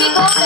Oh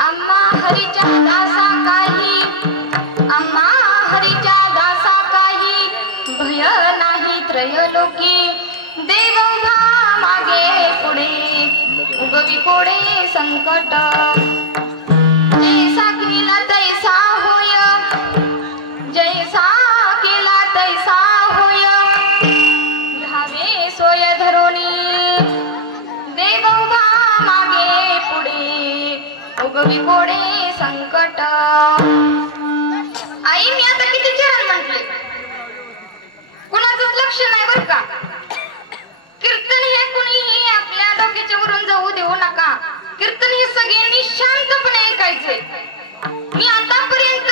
अम्मा हरीच्या दासा काही, अम्मा हरीच्या दासा काही, भय नाही त्रयलोकी, देव मागे पुढे उगवी कोडे संकट, जैसा केला तैसा होय, जैसा केला तैसा होय, धावे सोय धरोणी देव मागे पुढे उगवी कोडे संकट। आई मी आता किती चरण म्हटले, कुणाचंच लक्ष नाही बर का। कीर्तन हे कुणीही आपल्या डोक्याच्या वरून जाऊ देऊ नका, कीर्तन हे सगळ्यांनी शांतपणे ऐकायचे। मी आतापर्यंत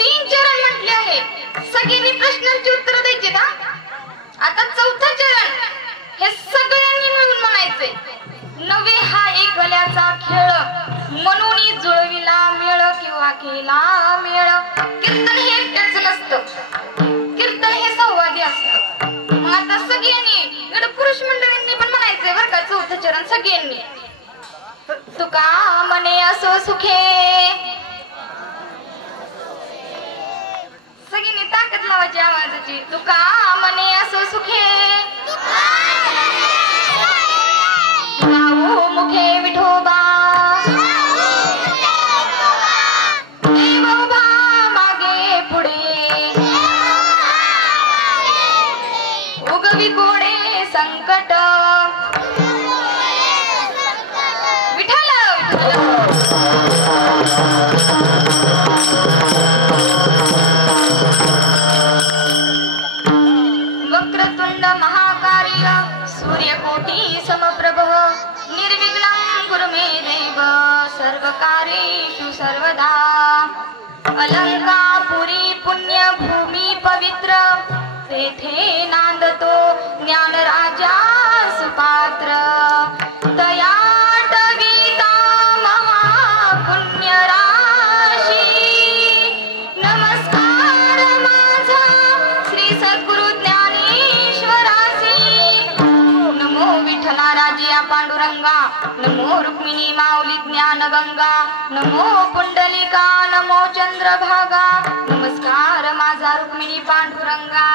3 चरण म्हटले आहे, सगळ्यांनी प्रश्नांची उत्तर द्यायची ना। आता 4थं चरण हे सगळ्यांनी मिळून म्हणायचे। नवे हा एक गल्याचा खेळ, म्हणून जुळविला मेळ किंवा केला मेळ। कीर्तन हे एकट्याच नसतं, कीर्तन हे संवादी असतं। मग आता सगळ्यांनी इकडे पुरुष मंडळींनी पण म्हणायचंय बरं का 4थं चरण सगळ्यांनी। तुका मने असो सुखे, सगळ्यांनी ताकद लावायची आवाजाची। तुका मने असो सुखे, गावो मुखे विठोबा, देवोबा मागे पुढे उगवी कोडे संकट। विठ्ठल वक्रतुंड महाकार्य सूर्यकोटी समप्रभ, निर्विघ्नं कुरु मे देव सर्वकार्येषु सर्वदा। अलंकापुरी पुण्य भूमी पवित्र, तेथे नांदतो ज्ञान राजा सुपात्र। तया टविता महापुण्य राशी, नमस्कार माझा श्री सद्गुरु ज्ञानेश्वरासी। नमो विठ्ठला राजिया पांडुरंगा, नमो रुक्मिणी माऊली ज्ञान गंगा, नमो पुंडलिका नमो चंद्रभागा, नमस्कार माझा रुक्मिणी पांडुरंगा।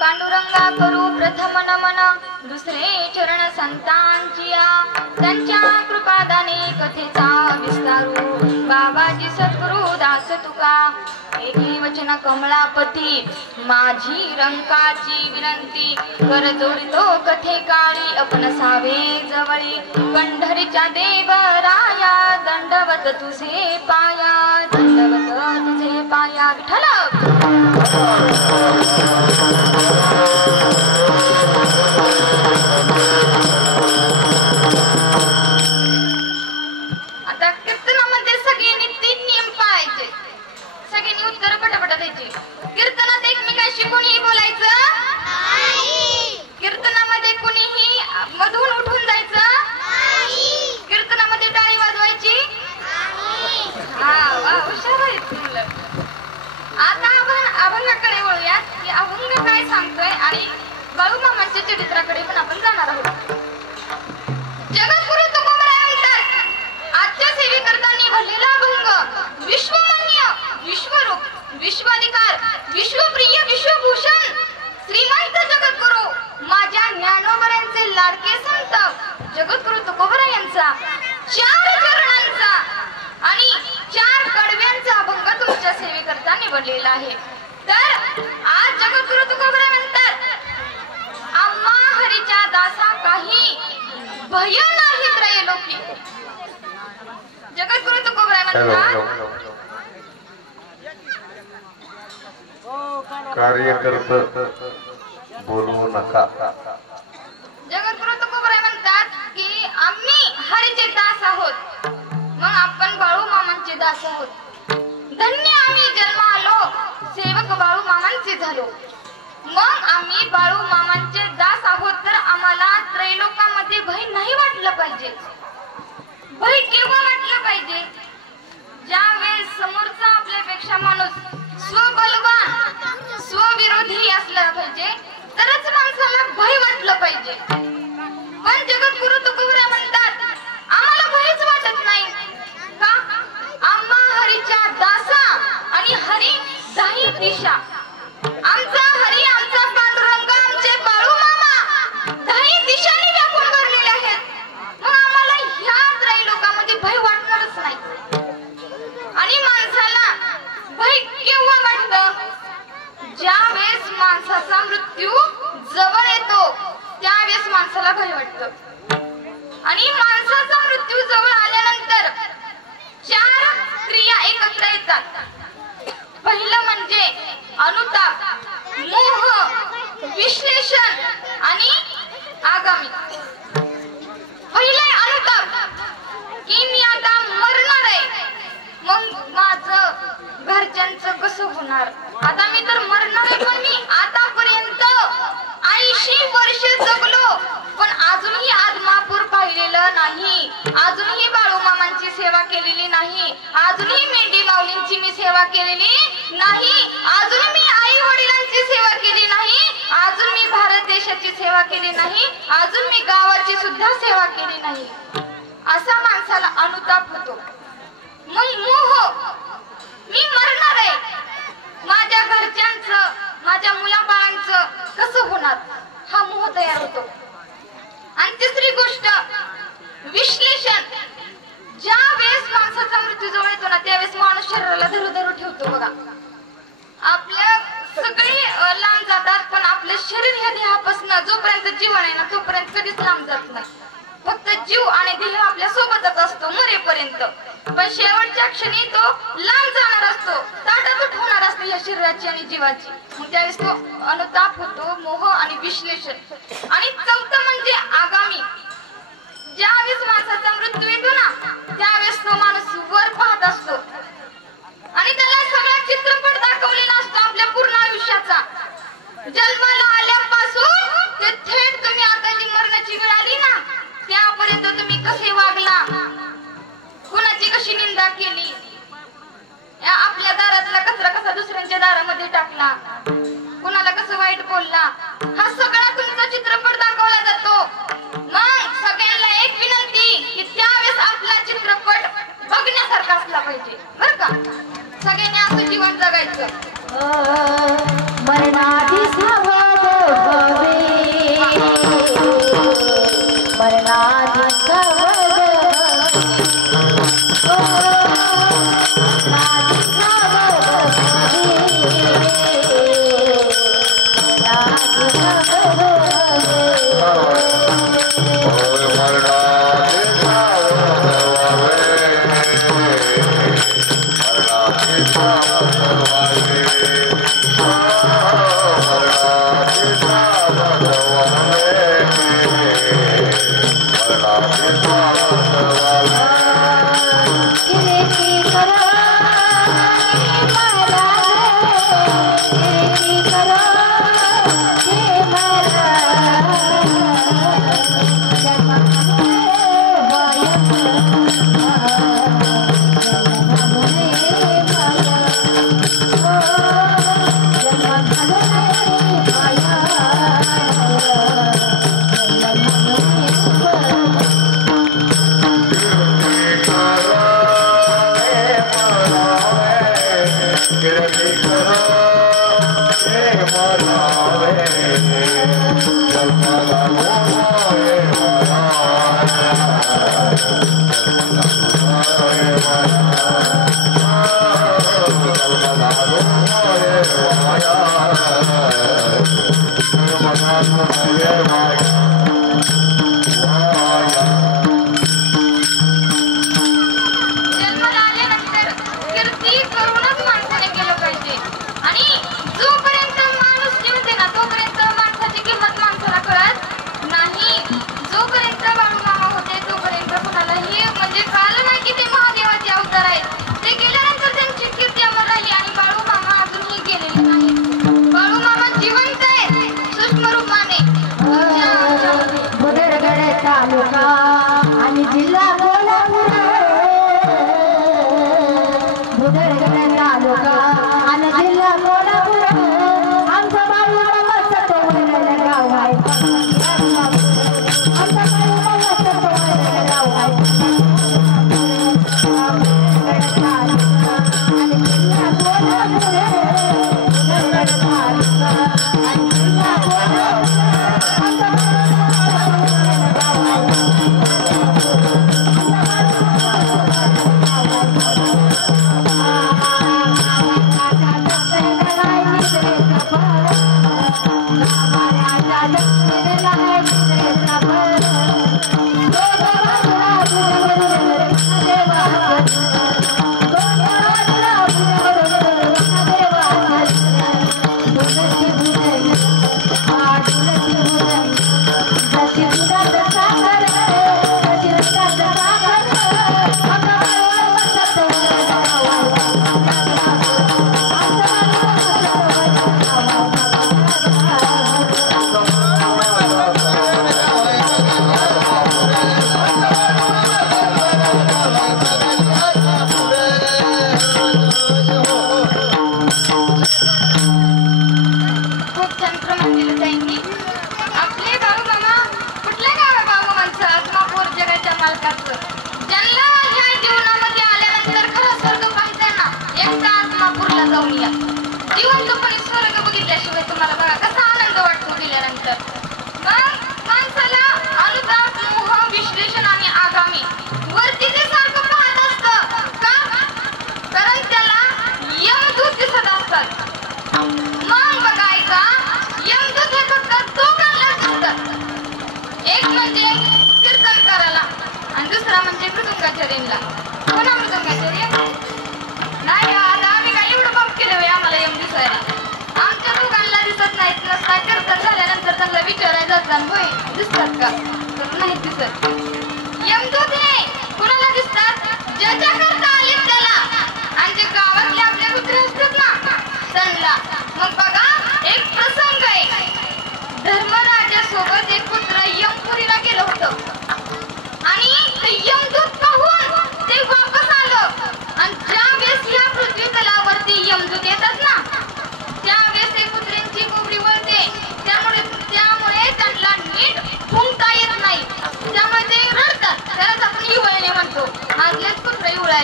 पांडुरंगा करू प्रथम नमन, दुसरे चरण संतांची त्यांच्या कृपादाने कथेचा विस्तारू. बाबाजी सद्गुरु दास तुका एके वचन कमळापती, माझी रंकाची विनंती. कर जोडितो कथे काळी आपण सावे जवळी. पंढरीच्या देवराया दंडवत तुझे पाया, दंडवत तुझे पाया. विठ्ठल आता कीर्तनामध्ये सगळ्यांनी 3 नियम पाळायचे. सगळ्यांनी उत्तर पटापट द्यायची. कीर्तनात एकमेकांशी कोणीही बोलायचं नाही. कीर्तनामध्ये कोणीही मधून उठून जायचं नाही. कीर्तनामध्ये टाळी वाजवायची नाही. हा वा, हुशार आहेत मुलं. आता आपण अभंगाकडे वळूयात की अभंग काय सांगतोय आणि बाळूमामांच्या चरित्राकडे पण आपण जाणार आहोत. जगद्गुरु तुकोबराय म्हणतात, आजच्या सेवेकरतांनी भरलेला अभंग विश्वमान्य, विश्वरूप, विश्वाधिकार, विश्वप्रिय, विश्वभूषण श्रीमंत जगद्गुरु माझ्या ज्ञानोबरांचे लाडके संत जगद्गुरु तुकोबराय यांचा 4 चरणांचा आणि 4 कडव्यांचा अभंग तुमच्या सेवेकरता निवडलेला आहे. तर आज जगद्गुरु तुकोबराय म्हणतात, आम्हा हरीच्या दासा काही भय नाही त्रैलोकी. जगद्गुरु तुकोबराय म्हणतात, कार्यकर्ता बोलू नका. जगद्गुरु तुकोबराय म्हणतात की आम्ही हरीचे दास आहोत, मग आपण बाळू मामांचे दास आहोत. धन्य आम्ही जन्म आलो, सेवक बाळू मामांचे झालो. मग आम्ही बाळू मामांचे दास आहोत, तर आम्हाला त्रैलोकामध्ये भय नाही वाटलं पाहिजे. भय केव्हा वाटलं पाहिजे? ज्या वेळेस समोरचा आपल्यापेक्षा माणूस स्वबलवान, स्वविरोधी असला पाहिजे, तरच माणसाला भय वाटलं पाहिजे. पण जगद्गुरु तुकोबराय म्हणतात, आम्हाला भयच वाटत नाही. का? आम्हा हरीच्या दासा आणि हरी दाही दिशा. आमचा हरी, आमचा पांडुरंग, आमचे बाळू मामा दाही दिशाने व्यापून भरलेले आहेत. मग आम्हाला ह्या त्रैलोकामध्ये भय वाटणारच नाही. आणि माणसाला भय केव्हा वाटतं? ज्या वेळेस माणसाचा मृत्यू जवळ येतो त्यावेळेस माणसाला भय वाटतं. आणि माणसाचा मृत्यू जवळ आल्यानंतर 4 क्रिया एकत्र येतात. पहिलं म्हणजे अनुताप, मोह, विश्लेषण आणि आगामी. पहिलं अनुताप की मी आता मरणार आहे, मग माझं घरच्यांचं कसं होणार? आता मी तर मरणार आहे, पण मी आतापर्यंत 80 वर्ष जगलो, पण अजूनही आदमापूर पाहिलेलं नाही, अजूनही बाळूमामांची सेवा केलेली नाही, अजूनही मेंढी माऊलींची मी सेवा केलेली नाही, अजून मी आई वडिलांची सेवा केली नाही, अजून मी भारत देशाची सेवा केली नाही, अजून मी गावाची सुद्धा सेवा केली नाही. असा माणसाला अनुताप होतो. मग मोह, मी मरणार आहे, माझ्या घरच्यांचं, माझ्या मुलाबाळांचं कसं होणार? हा मोह तयार होतो. आणि तिसरी गोष्ट विश्लेषण. ज्या वेळेस माणसाचा मृत्यू जवळ येतो ना, त्यावेळेस माणूस शरीराला धरू ठेवतो. बघा, आपल्या सगळे लांब जातात, पण आपलं शरीर ह्या देहापासून जोपर्यंत जीवन आहे ना, तोपर्यंत कधीच लांब जात नाही. फक्त जीव आणि देह आपल्या सोबतच असतो मरेपर्यंत. पण शेवटच्या क्षणी तो लांब जाणार असतो, ताटातूट होणार असते या शरीराची आणि जीवाची. मग त्यावेळेस तो अनुताप होतो, मोह आणि विश्लेषण. आणि चौथं म्हणजे आगामी. ज्यावेळेस माणसाचा मृत्यू येतो ना, त्यावेळेस तो माणूस वर पाहत असतो आणि त्याला सगळा चित्रपट दाखवलेला असतो आपल्या पूर्ण आयुष्याचा. जन्माला आल्यापासून ते थेट तुम्ही आता जी मरणाची वेळ आली ना, त्यापर्यंत तुम्ही कसे वागला, कुणाची कशी निंदा केली, आपल्या दारातला कचरा कसा दुसऱ्यांच्या दारामध्ये टाकला, कुणाला कसं वाईट बोलला, हा सगळा तुमचा चित्रपट दाखवला जातो. मग सगळ्यांना एक विनंती की त्यावेळेस आपला चित्रपट बघण्यासारखा असला पाहिजे, बरं का? सगळ्यांनी असं जीवन जगायचं. मरणाची सावध हवे, मरणाची सावध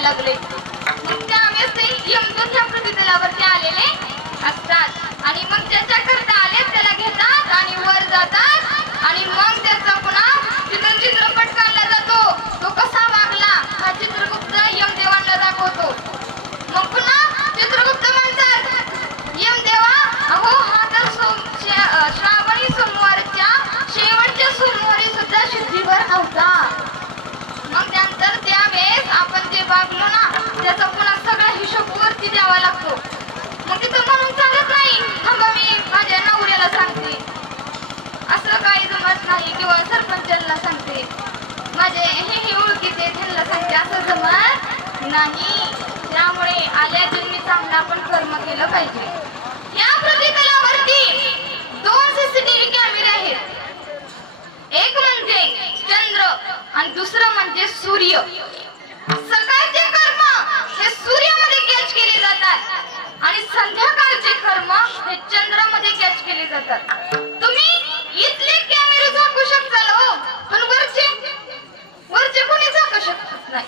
लागले. त्यावेळेस यमदूत असतात आणि मग ज्याच्या करता आले त्याला घेतात आणि वर जातात आणि मग त्याचा पुन्हा तिथून चित्रपट काढला जातो. तो कसा वागला हा चित्रगुप्त यमदेवांना दाखवतो. मग पुन्हा चित्रगुप्त म्हणतात यमदेवा अहो हा तर श्रावणी सोमवारच्या शेवटच्या सोमवारी सुद्धा शुद्धीवर नव्हता. मग त्यानंतर त्यावेळेस आपण जे वागलो ना त्याचा पुन्हा सगळा हिशोब वरती द्यावा लागतो. मग तिथं म्हणून चालत नाही थांबा मी माझ्या नवऱ्याला सांगते असं काही जमत नाही किंवा सरपंचाला सांगते माझे हे ओळखीचे त्यांना सांगते असं जमत नाही. त्यामुळे आल्या जन्मी चांगलं आपण कर्म केलं पाहिजे. या प्रतिकलावरती 2 सीसीटीव्ही कॅमेरे आहेत. एक म्हणजे चंद्र आणि दुसरं म्हणजे सूर्य. सकाळचे कर्म हे सूर्यामध्ये कॅच केले जातात आणि संध्याकाळचे कर्म हे चंद्रामध्ये कॅच केले जातात. तुम्ही इथले कॅमेरे झाकू शकताल हो पण वरचे कोणी झाकू शकत नाही.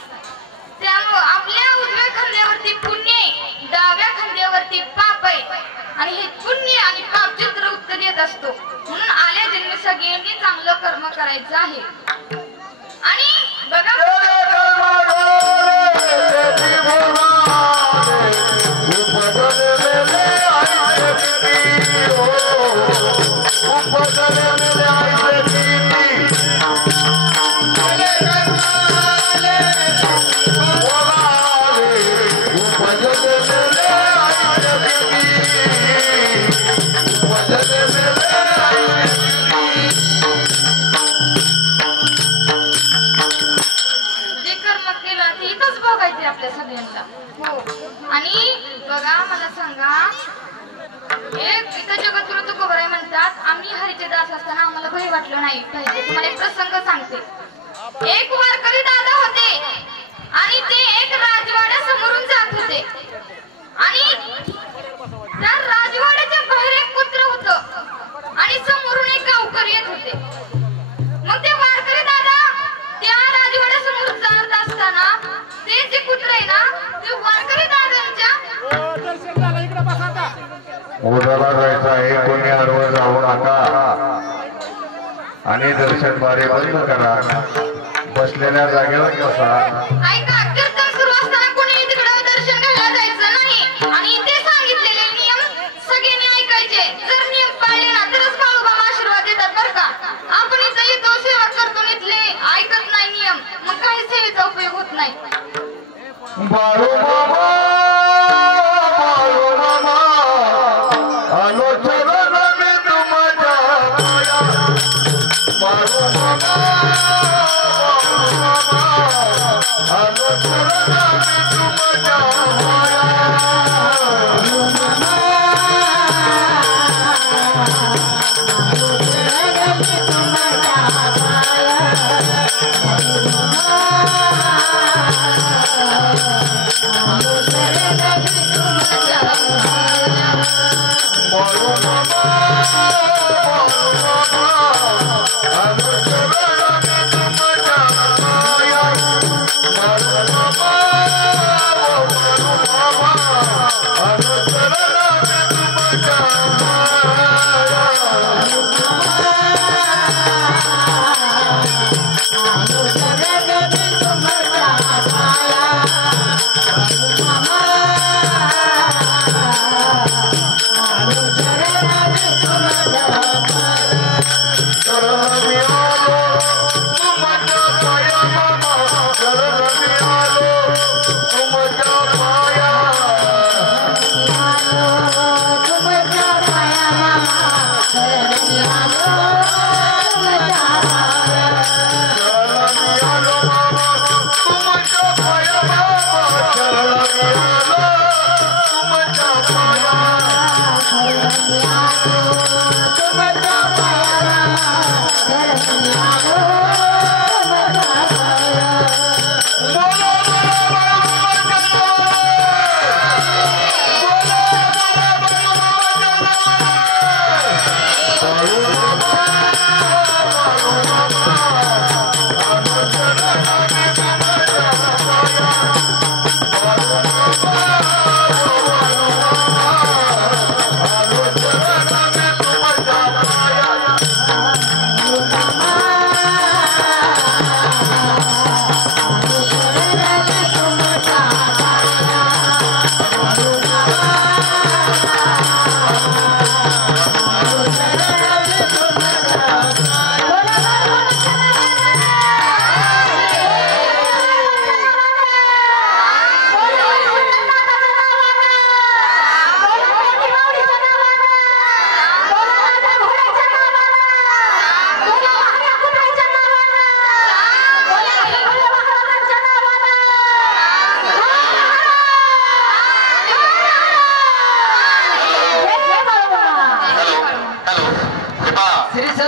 त्यामुळे आपल्या उजव्या खांद्यावरती पुण्य आहे, डाव्या खांद्यावरती पाप आहे आणि हे पुण्य आणि पाप चित्र उत्तर येत असतो. म्हणून आल्या जन्मी सगळ्यांनी चांगलं कर्म करायचं आहे. आणि बघा आपल्या सगळ्यांना हो. आणि बघा मला सांगा इथं जगद्गुरु तुकोबाराय म्हणतात आम्ही हरीचे दास असताना आम्हाला भय वाटलं नाही पाहिजे. तुम्हाला एक प्रसंग सांगते. एक वारकरी दादा होते आणि ते एक राजवाड्या समोरून जात होते आणि त्या राजवाड्याच्या बाहेर एक कुत्र होतं आणि समोरून एक गावकरी येत होते. मग ते वारकरी दादा त्या राजवाड्या समोर जात असताना ते जे कुत्र आहे ना ते वारकरी दादांच्या उद्याला जायचं आहे कोणी आडवं जाऊ नका आणि दर्शन बारे बंद करा. बसलेल्या जागेवर बसा. ऐका कीर्तन सुरू असताना कोणी तिकडे दर्शन घ्यायला जायचं नाही आणि ते सांगितलेले नियम सगळ्यांनी ऐकायचे. जर नियम पाळले ना तरच बाळूबाबा आशीर्वाद देतात बरं का. आपण इथं येतो सेवा करतो इथले ऐकत नाही नियम मग काही सेवेचा उपयोग होत नाही. बाळूबाबा आलो चरण मी तुमच्या माया. बाळूबाबा आलो चरण मी तुमच्या माया.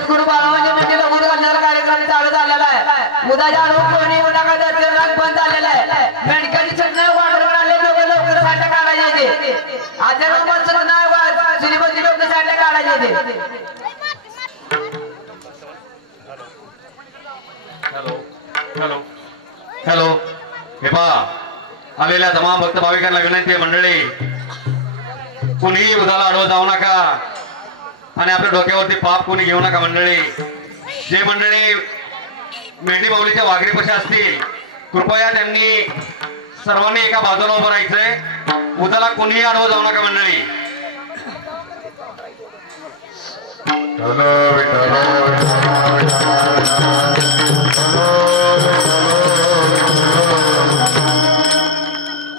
सद्गुरू बाळावांच्या भेटीला गुरु घालण्याचा कार्यक्रम चालू झालेला आहे. मुदाच्या अनुरूप कोणी मुलाखत दर्शन राग बंद झालेला आहे. मेंढकाची चढणं वाढवून आले लोक लवकर साठा काढायचे ते. आचार्य मत्सर नाव श्रीमती लोक साठा काढायचे ते. हॅलो हॅलो हॅलो हे पहा आलेल्या तमाम भक्त भाविकांना विनंती आहे मंडळी कुणीही उदाला अडवत जाऊ नका आणि आपल्या डोक्यावरती पाप कोणी घेऊ नका मंडळी. जे मंडळी मेंढी माऊलीच्या वाघरीपाशी असतील कृपया त्यांनी सर्वांनी एका बाजूला उभं राहायचंय. उदाला कोणीही अडवत जाऊ नका मंडळी.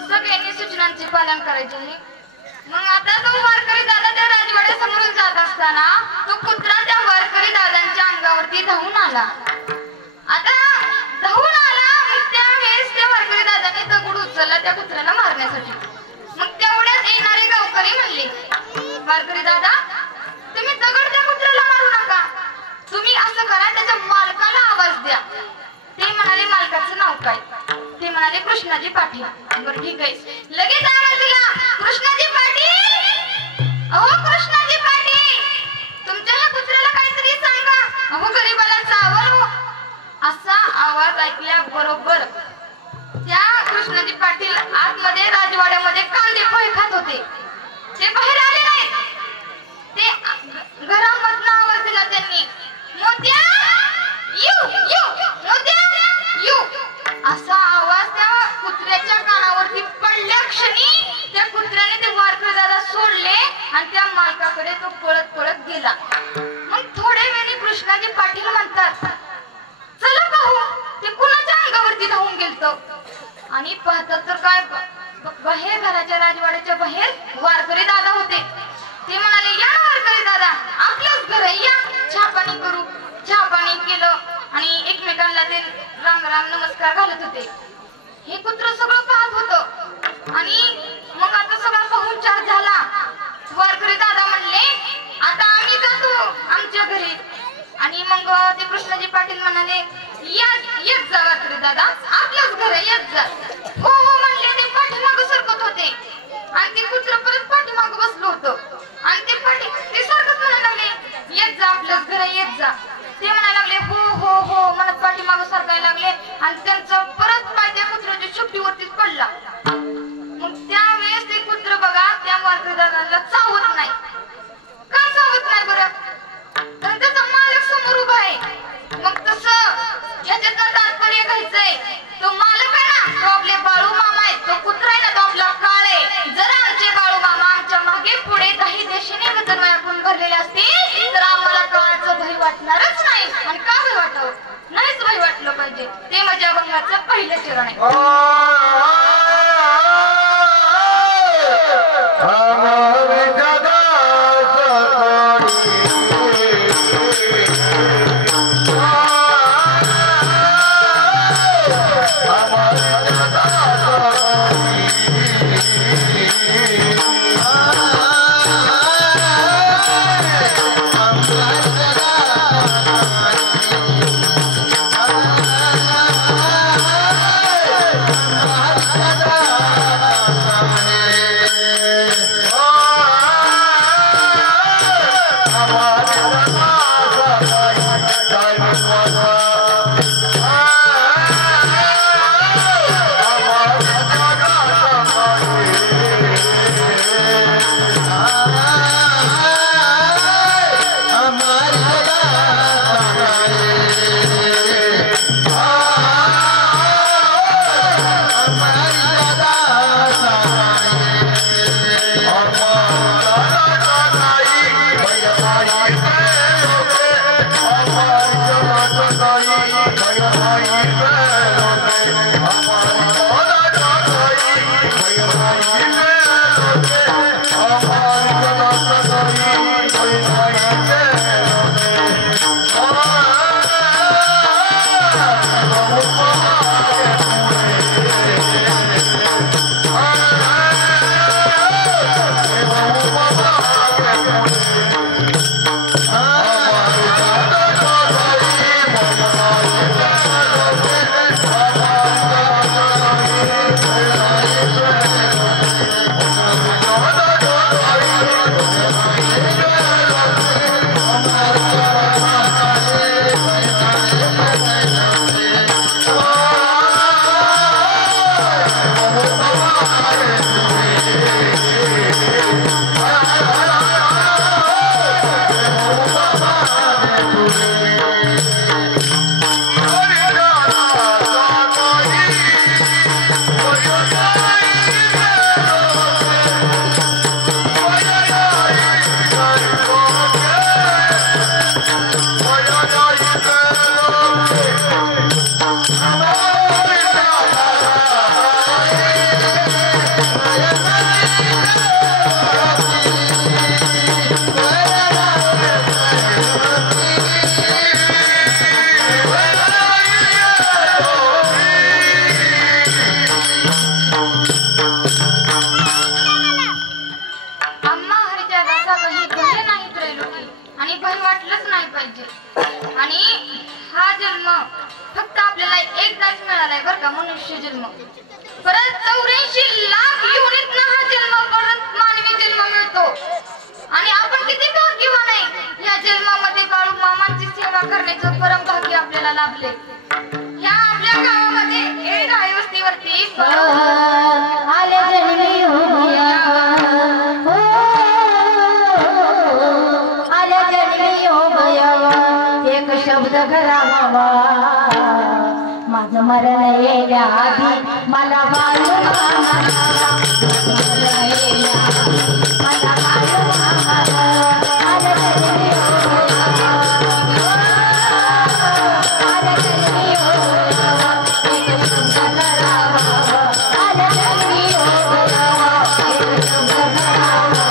सगळ्यांनी सूचनांचे पालन करायचे आहे. मग आता तो वारकरी दादा त्या राजवाड्यासमोरून जात असताना तो कुत्रा त्या वारकरी दादांच्या अंगावरती धावून आला. आता धावून आला मग त्यावेळेस त्या वारकरी दादाने दगड उचलला त्या कुत्र्याला मारण्यासाठी. मग तेवढ्यात येणारे गावकरी म्हणले, वारकरी दादा तुम्ही दगड त्या कुत्र्याला मारू नका, तुम्ही असं करा त्याच्या मालकाला आवाज द्या. ते म्हणाले मालकाचं नाव काय? ते म्हणाले कृष्णाजी पाटील. बरं ठीक आहे. लगेच आवाज दिला, कृष्णाजी पाटील, अहो कृष्णाजी पाटील तुमच्या ह्या कुत्र्याला काहीतरी सांगा, अहो गरीबाला चावल हो. असा आवाज ऐकल्याबरोबर त्या कृष्णाजी पाटील आतमध्ये राजवाड्यामध्ये कांदे पोहे खात होते. ते बाहेर आले नाहीत. ते घरामधनं आवाज दिला त्यांनी, मोत्या यू यू मोत्या यू. असा आवाज त्या कुत्र्याच्या कानावरती पडल्या क्षणी त्या कुत्र्याने ते वारकरी दादा सोडले आणि त्या मालकाकडे तो पळत पळत गेला. मग थोड्या वेळी कृष्णाजी पाटील म्हणतात, चला पाहू ते कुणाच्या अंगावरती धावून गेलतो. आणि पाहतात तर काय बाहेर घराच्या राजवाड्याच्या बाहेर वारकरी दादा होते. ते म्हणाले, या वारकरी दादा आपलंच घर आहे, या चहा पाणी करू. चहा पाणी केलं आणि एकमेकांना ते राम राम नमस्कार घालत होते. हे कुत्र सगळं पाहत होतं. आणि मग आता सगळा पाहुणचार झाला. वारकरी दादा म्हणले, आता आम्ही जातो आमच्या घरी. आणि मग ते कृष्णाजी पाटील म्हणाले, येत जा वारकरी दादा आपलंच घर आहे, येत जा. हो हो म्हणले. ते पाठीमागं सरकत होते आणि ते कुत्र परत पाठीमागं बसलं होतं. आणि ते सारखंच म्हणायला लागले, येत जा आपलंच घर आहे, येत जा. ते म्हणायला लागले, हो हो हो म्हणत पाठीमागं सरकायला लागले. आणि त्यांचा परत पाय त्या कुत्र्याच्या शुट्टीवरतीच पडला. मग त्यावेळेस ते कुत्र बघा त्या वारकरी दादाला चावत नाही. का चावत नाही बरं? तर त्याचा मालक समोर उभा आहे. मग तसं याच्यातलं तात्पर्य घ्यायचंय, तो मालक आहे ना तो आपले बाळू मामा आहे, तो कुत्रा आहे ना तो आपला काळ आहे. जर आमचे बाळू मामा आमच्या मागे पुढे काही देशाने वजन व्यापून भरलेले असतील तर आम्हाला काळाचं भय वाटणारच नाही. आणि का भय वाटावं? नाहीच भय वाटलं पाहिजे. ते माझ्या अभंगाचं पहिलं चरण आहे. Oh, भय वाटलंच नाही पाहिजे. आणि हा जन्म फक्त आपल्याला एकदाच मिळालाय बरं का, मनुष्य जन्म. परत 84 लाख युनिटनं हा जन्म परत मानवी जन्म मिळतो. आणि आपण किती भाग्यवान आहे, या जन्मामध्ये बाळू मामांची सेवा करण्याचं परम भाग्य आपल्याला लाभले. ह्या आपल्या गावामध्ये खेड वस्तीवरती आले जन्मी हो गया, आले जन्मी हो गया, एक शब्द घरावा माझं मरण येण्या आधी मला बाळू मामा, मरण येण्या मला बाळू मामा, आले जन्मी हो गया, आले जन्मी हो गया, एक शब्द घरावा, आले जन्मी हो गया, एक शब्द घरावा.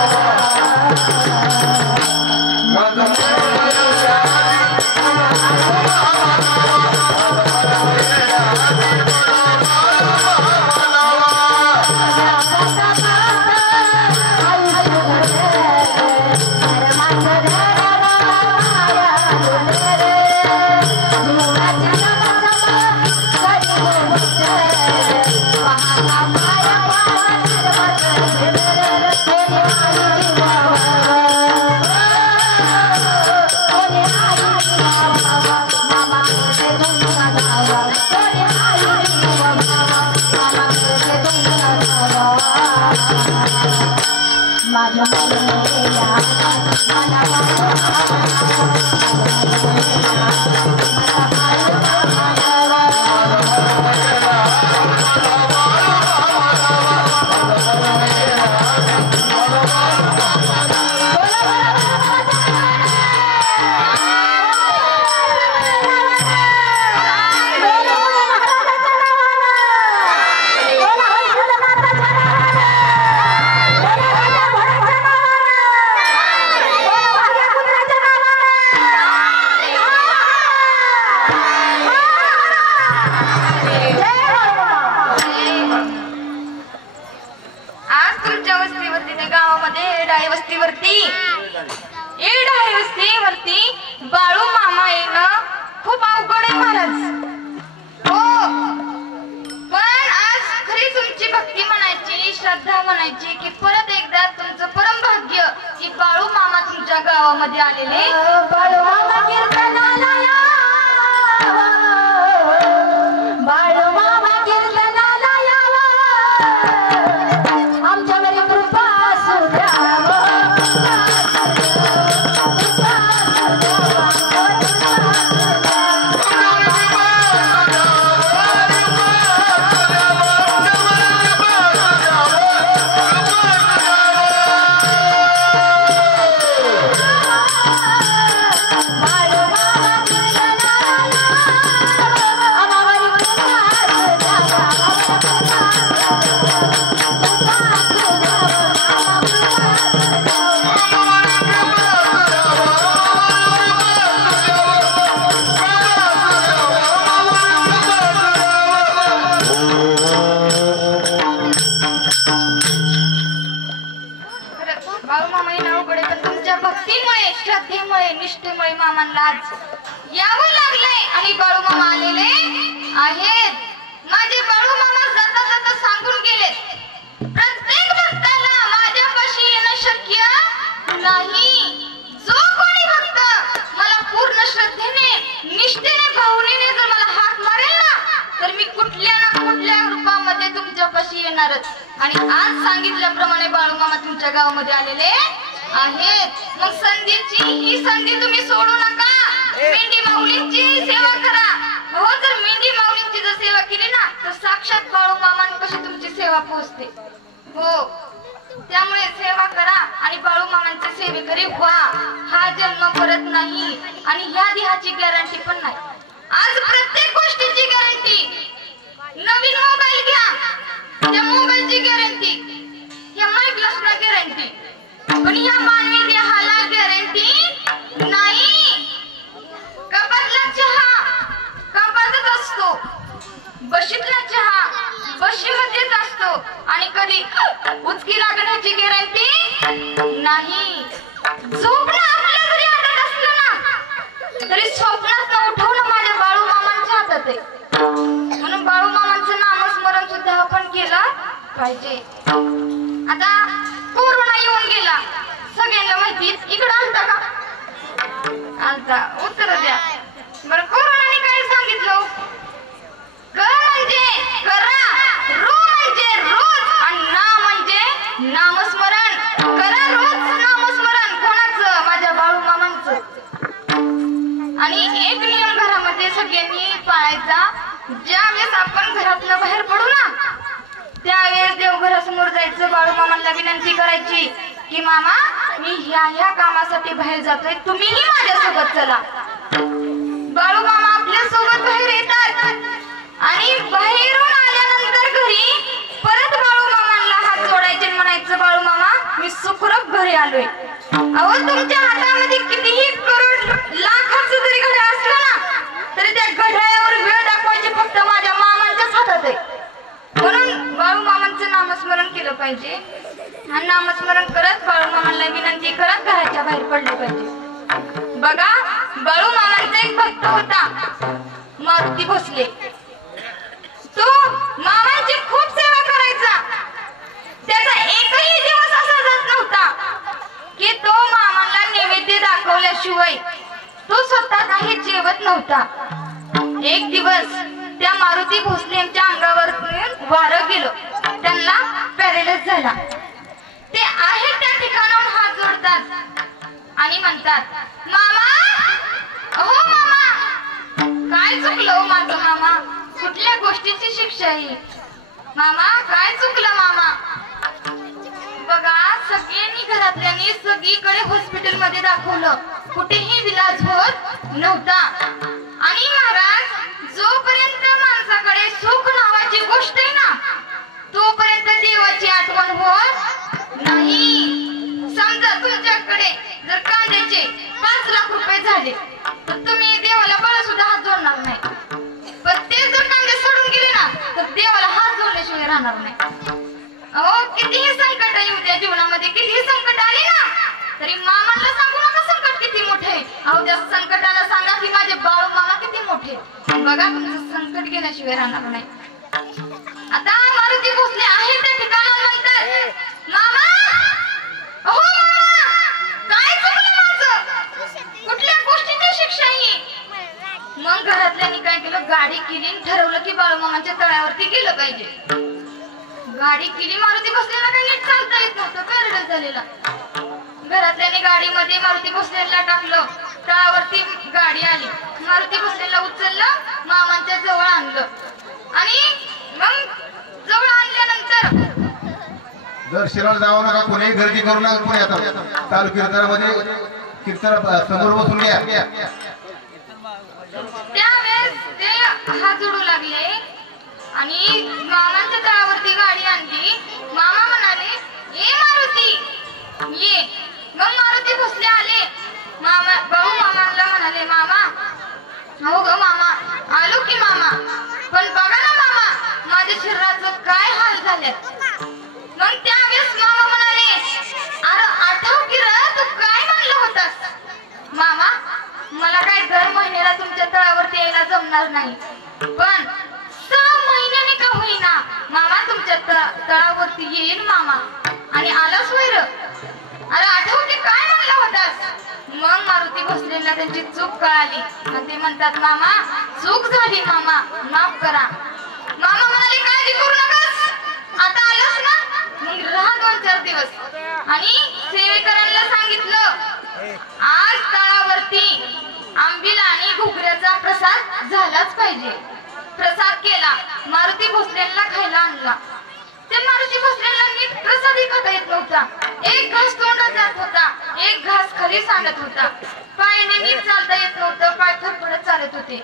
बाळू मामा येणं खूप अवघड आहे महाराज. हो, पण आज खरी तुमची भक्ती म्हणायची, श्रद्धा म्हणायची की परत एकदा तुमचं परम भाग्य की बाळू मामा तुमच्या गावामध्ये आलेले. बाळू मामा कीर्तनाला या, बाळू मामा कीर्तनाला यावा, आमच्यावर कृपा असू द्यावा, निष्ठेमुळे मामांना आज यावं लागलंय. आणि बाळू मामा आलेले आहेत. माझे बाळू मामा जाता जाता सांगून गेले, प्रत्येक भक्ताला माझ्यापाशी येणं शक्य नाही. जो कोणी भक्त मला पूर्ण श्रद्धेने, निष्ठेने, भावनेने जर मला हाक मारेल ना, तर मी कुठल्या ना कुठल्या रूपामध्ये तुमच्यापाशी येणारच. आणि आज सांगितल्याप्रमाणे बाळू मामा तुमच्या गावामध्ये आलेले आहेत. मग संधीची ही संधी तुम्ही सोडू नका. मेंढी माऊलींची सेवा करा. हो, जर मेंढी माऊलींची जर सेवा केली ना, तर साक्षात बाळू मामांपाशी तुमची सेवा पोहोचते. हो, त्यामुळे सेवा करा आणि बाळू मामांचे सेवेकरी व्हा. हा जन्म परत नाही आणि ह्या देहाची गॅरंटी पण नाही. आज प्रत्येक गोष्टीची गॅरंटी. नवीन मोबाईल घ्या, त्या मोबाईलची गॅरंटी, या माईक ग्लासला गॅरंटी, पण या मानवी देहाला गॅरंटी नाही. कपातला चहा कपातच असतो, बशीतला चहा बशीमध्येच असतो आणि कधी उचकी लागण्याची गॅरंटी नाही. झोपणं आपल्या घरी आदत असलं आता उत्तर द्या बरं. कोरोनाने काय सांगितलं? कर म्हणजे करा, रो म्हणजे रोज, आणि ना म्हणजे नामस्मरण. करा रोज नामस्मरण. कोणाचं? माझ्या बाळू मामांचं. आणि एक नियम घरामध्ये सगळ्यांनी पाळायचा. ज्यावेळेस आपण घरातनं बाहेर पडू ना त्यावेळेस देवघरासमोर जायचं, बाळू मामांना विनंती करायची की मामा मी ह्या कामासाठी बाहेर जातोय, तुम्हीही माझ्यासोबत चला. बाळू मामा आपल्या सोबत बाहेर येतात आणि बाहेरून आल्यानंतर घरी परत बाळू मामांना हात जोडायचे, म्हणायचं बाळू मामा मी सुखरूप घरी आलोय. अहो तुमच्या हातामध्ये कितीही करोड लाखाचं जरी घड्याळ असलं ना तरी त्या घड्याळावर वेळ दाखवायची फक्त माझ्या मामांच्याच हातात आहे. म्हणून बाळू मामांचं नामस्मरण केलं पाहिजे आणि नामस्मरण करत बाळू मामांना विनंती करत घराच्या बाहेर पडले पाहिजे. बघा बाळू मामांचा एक भक्त होता मारुती भोसले. तो मामांची खूप सेवा करायचा. त्याचा एकही दिवस असा जात नव्हता की तो मामांना नैवेद्य दाखवल्याशिवाय तो स्वतः काही जेवत नव्हता. एक दिवस त्या मारुती भोसले यांच्या अंगावर वारं गेलं, त्यांना पॅरालाइज झाला. ते आहे त्या ठिकाणाहून हात जोडतात आणि म्हणतात मामा, अहो मामा काय चुकलं माझं मामा, कुठल्या गोष्टीची शिक्षा ही मामा, काय चुकलं मामा. बघा सगळ्यांनी घरातल्यांनी सगळीकडे हॉस्पिटल मध्ये दाखवलं, कुठेही इलाज होत नव्हता. आणि महाराज जोपर्यंत माणसाकडे सुख नावाची गोष्ट आहे ना तोपर्यंत देवाची आठवण होत नाही. समजा तुमच्याकडे जर कांद्याचे 5 लाख रुपये झाले तर तुम्ही देवाला बळ सुद्धा हात जोडणार नाही. पण ते जर कांदे सोडून गेले ना तर देवाला हात जोडल्याशिवाय राहणार नाही. अहो कितीही संकट येऊ द्या जीवनामध्ये, कितीही संकट आली ना तरी मामाला सांगू नका संकट किती मोठे. अहो त्या संकटाला सांगा की माझे बाळू मामा किती मोठे. बघा तुमचं संकट गेल्याशिवाय राहणार नाही. आता मारुती भोसले आहे त्या ठिकाणानंतर मामा, अहो मामा काय चुकलं माझं, कुठल्या गोष्टीची शिक्षा ही. मग घरातल्यांनी काय केलं, गाडी केली, ठरवलं की बाळू मामांच्या तळ्यावरती गेलं पाहिजे. गाडी केली, मारुती भोसलेला काही नीट चालता येत नव्हतं, पॅरालाइज झालेला. घरातल्याने गाडीमध्ये मारुती भोसलेला टाकलं, तळावरती गाडी आली, मारुती भोसलेला उचललं, मामांच्या जवळ आणलं. आणि मग जवळ आणल्यानंतर दर्शनाला जाऊ नका, कोणीही गर्दी करू नका. कोणी आता चालू कीर्तनामध्ये कीर्तन समोर बसून घ्या. त्यावेळेस ते हात जोडू लागले आणि मामांच्या तळावरती गाडी आणली. मामा म्हणाले ये मारुती ये. मग मारुती भोसले आले. मामा भाऊ मामाला म्हणाले मामा, हो ग मामा आलो की मामा, पण बघा ना मामा माझ्या शरीराचं काय हाल झाले. मग त्यावेळेस मामा म्हणाले अरे आठव की रे तू काय म्हणलं होतास. मामा मला काय दर महिन्याला तुमच्या तळावरती यायला जमणार नाही, पण 6 महिन्याने का होईना मामा तुमच्या तळावरती येईल मामा. आणि आलाच होय र. अरे आठव की काय म्हणला होतास. मग मारुती भोसलेला त्यांची चूक कळाली आणि ते म्हणतात मामा चूक झाली मामा, माफ करा. मामा म्हणाले काळजी करू नकास, आता आलास ना मग राहा 2-4 दिवस. आणि सेवेकरांना सांगितलं आज तळावरती आंबील आणि घुगऱ्याचा प्रसाद झालाच पाहिजे. प्रसाद केला, मारुती भोसलेला खायला आणला. ते मारुती भोसलेला नीट प्रसादही खाता येत नव्हता. एक घास तोंडात जात होता, एक घास खाली सांडत होता. पायाने नीट चालता येत नव्हतं, पाय थरथरत चालत होते.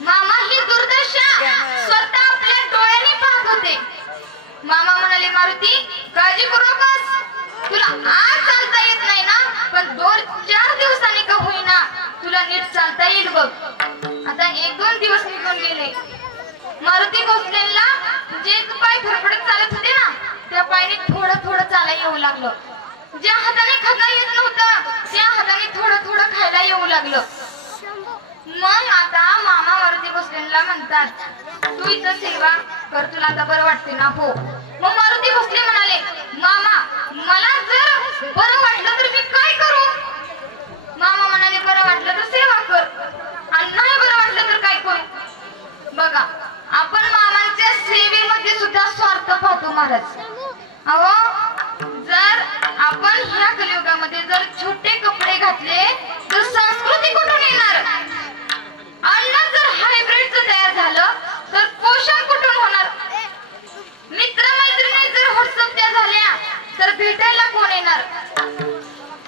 मामा ही दुर्दशा स्वतः आपल्या डोळ्यांनी पाहत होते. मामा म्हणाले मारुती काळजी करू नकोस, तुला आज चालता येत नाही ना पण 2-4 दिवसांनी का होईना तुला नीट चालता येईल बघ. आता 1-2 दिवस निघून गेले. मारुती भोसलेला जे पाय फरफडत चालत होते ना त्या पायाने थोडं चालायला येऊ लागलं. ज्या हाताने खाता येत नव्हतं त्या हाताने थोडं खायला येऊ लागलं. मग आता मामा मारुती भोसलेला म्हणतात तू इथं सेवा कर, तुला आता बरं वाटते ना. हो. मग मारुती भोसले म्हणाले मामा मला जर बरं वाटलं तर मी काय करू. मामा म्हणाले बरं वाटलं सांगतो महाराज. अहो जर आपण ह्या कलियुगामध्ये जर छोटे कपडे घातले तर संस्कृती कुठून येणार? अन्न जर हायब्रिडचं तयार झालं तर पोषण कुठून होणार? मित्रमैत्रिणी जर व्हॉट्सअपच्या झाल्या तर भेटायला कोण येणार?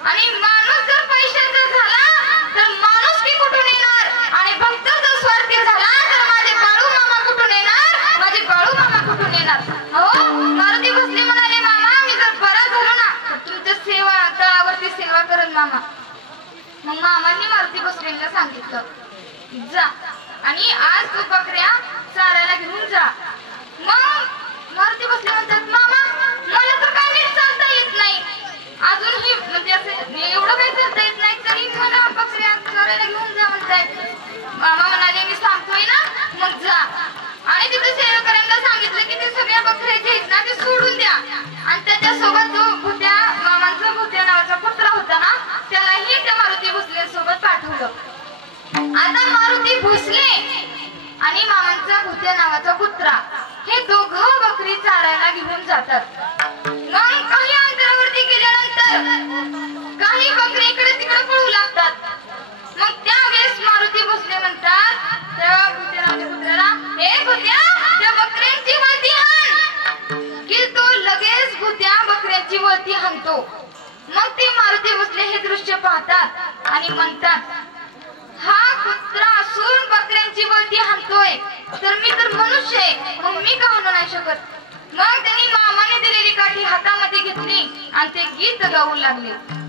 आणि माणूस जर पैशाचा झाला तर माणुसकी कुठून येणार? आणि भक्त जर स्वार्थी झाला तर माझे बाळू मामा कुठून येणार? माझे बाळू मामा कुठून येणार? हो मारुती भोसले म्हणाले, मामा मी जर बरा झालो ना तर तुमच्या सेवा तळावरती सेवा करेन मामा. मग मामांनी मारुती भोसलेंना सांगितलं, जा आणि आज तू बकऱ्या चारायला घेऊन जा. मग मारुती भोसले म्हणतात, मामा मला तर काय नीट चालता येत नाही, अजूनही म्हणजे असं एवढं काही चालता येत नाही तरी मला बकऱ्या चारायला घेऊन जा म्हणताय. मामा म्हणाले, मी सांगतोय ना मग जा. आणि तिथे सेवेकऱ्यांना सांगितलं की ते सगळ्या बकऱ्या जे आहेत ना ते सोडून द्या. आणि त्याच्यासोबत जो भुत्या मामांचा भुत्या नावाचा पुत्र होता ना त्यालाही त्या मारुती भोसले सोबत पाठवलं. आता मारुती भोसले आणि मामांचा भुत्या नावाचा कुत्रा हे दोघं बकरी चारायला घेऊन जातात. मग काही अंतरावरती गेल्यानंतर काही बकरी इकडे तिकडे पळू लागतात. मग त्यावेळेस मारुती भोसले म्हणतात त्या भुत्या नावाच्या कुत्र्याला, हे भुत्या त्या बकऱ्यांची वळती हाण, की तो लगेच भुत्या बकऱ्यांची वळती हाणतो. मग ते मारुती भोसले हे दृश्य पाहतात आणि म्हणतात, हा कुत्रा असून बकऱ्यांची वळती हाणतोय तर मी तर मनुष्य आहे, मग मी का हाणू नाही शकत? मग त्यांनी मामाने दिलेली काठी हातामध्ये घेतली आणि ते गीत गाऊ लागले.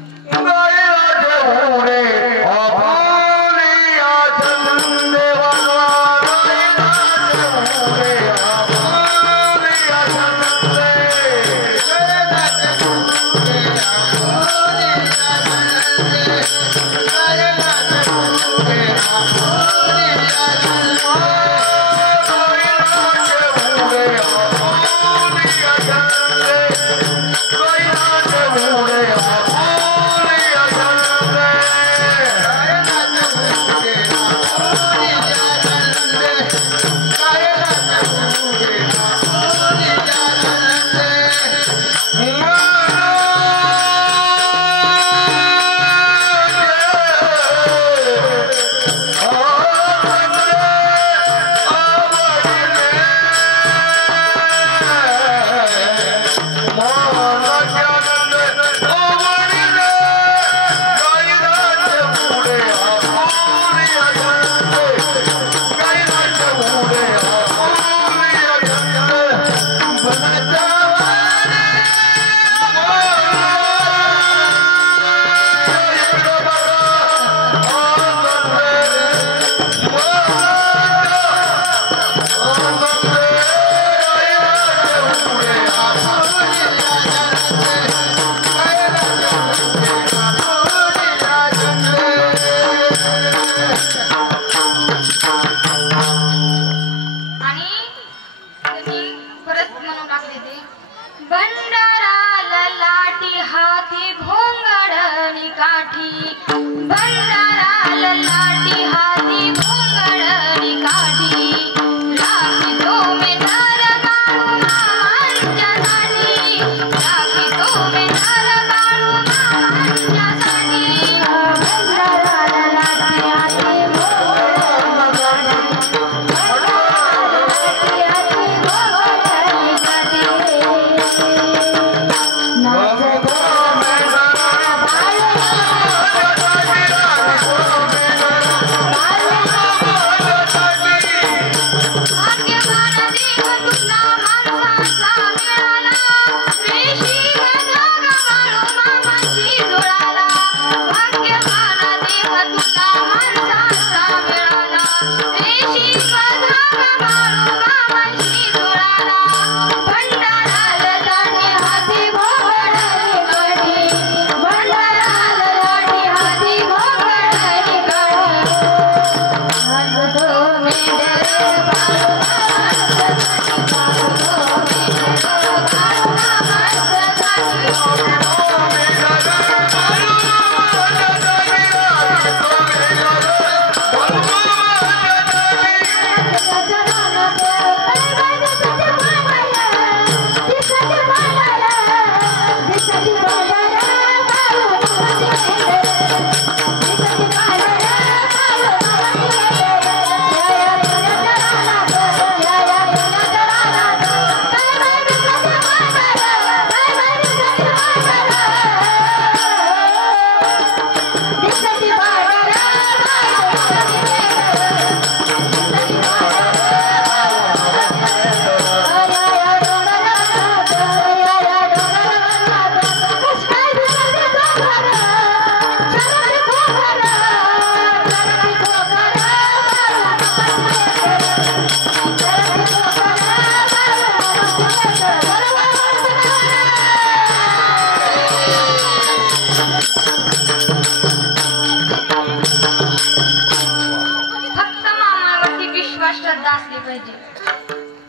असली पाहिजे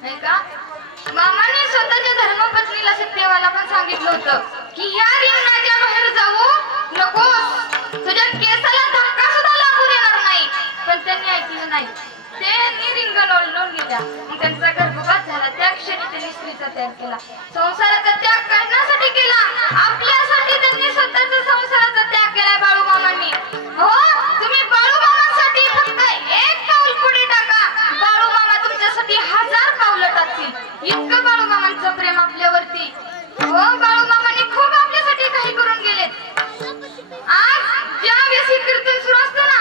नाही का. मामाने स्वतःच्या धर्मपत्नीला सत्यवाला पण सांगितलं होतं की ह्या रिंगणाच्या बाहेर जाऊ नकोस, तुझ्या केसाला धक्का सुद्धा लागू देणार नाही. पण त्यांनी ऐकलं नाही. त्यांनी रिंगण ओढून गेल्या. मग त्यांचा गर्भपात झाला. त्या क्षणी त्यांनी स्त्रीचा त्याग केला. संसाराचा त्याग करण्यासाठी केला. आपल्यासाठी त्यांनी स्वतःचा संसाराचा त्याग केला बाळूमामांनी. हो, तुम्ही बाळूमामांसाठी फक्त एक पाऊल पुढे टाका, बाळूमामा तुमच्यासाठी 1000 पावलं टाकतील. इतकं बाळूमामांचं प्रेम आपल्यावरती. हो, बाळूमामांनी खूप आपल्यासाठी काही करून गेलेत. आज ज्यावेळेस ही कीर्तन सुरू असतं ना,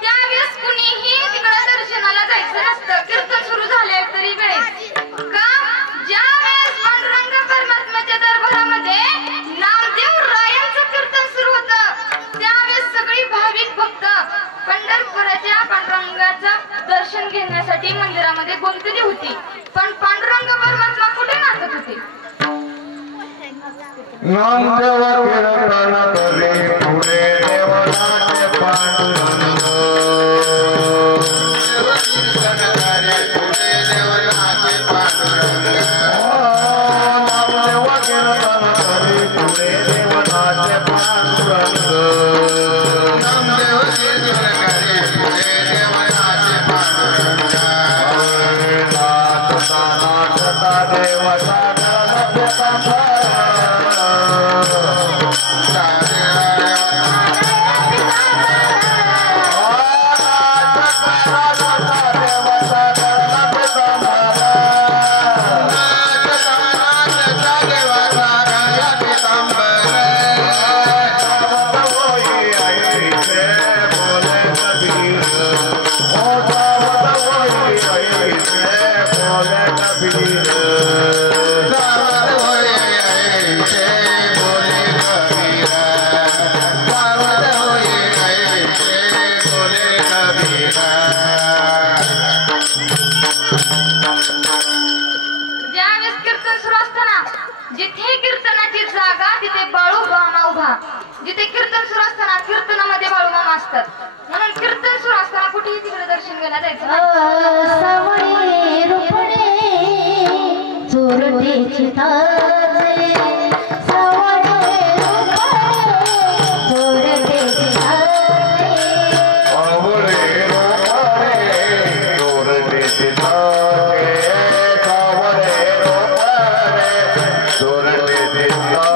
त्यावेळेस कुणीही तिकडे दर्शनाला जायचं नसतं. कीर्तन सुरू झाले तरी वेळेस का, ज्यावेळेस पांडुरंग परमात्म्याच्या दरबारामध्ये नामदेव रायांचं कीर्तन सुरू होतं, त्यावेळेस सगळी भाविक भक्त पंढरपुराच्या पांडुरंगाचं दर्शन घेण्यासाठी मंदिरामध्ये गुंतली होती. पण पांडुरंग परमात्मा कुठे नाचत होते? नामदेव कीर्तन करी पुढे देवनाचे पांडुरंग. जिथे कीर्तन सुरू असताना कीर्तनामध्ये बाळूमामा असतात. म्हणून कीर्तन सुरू असताना कुठेही तिकडे दर्शन घ्यायला जायचं नाही. सावळे रुपणे चोरटेची ताजे, सावळे रुपणे चोरटेची ताजे, सावळे रुपणे चोरटेची ताजे, सावळे रुपणे चोरटेची ताजे.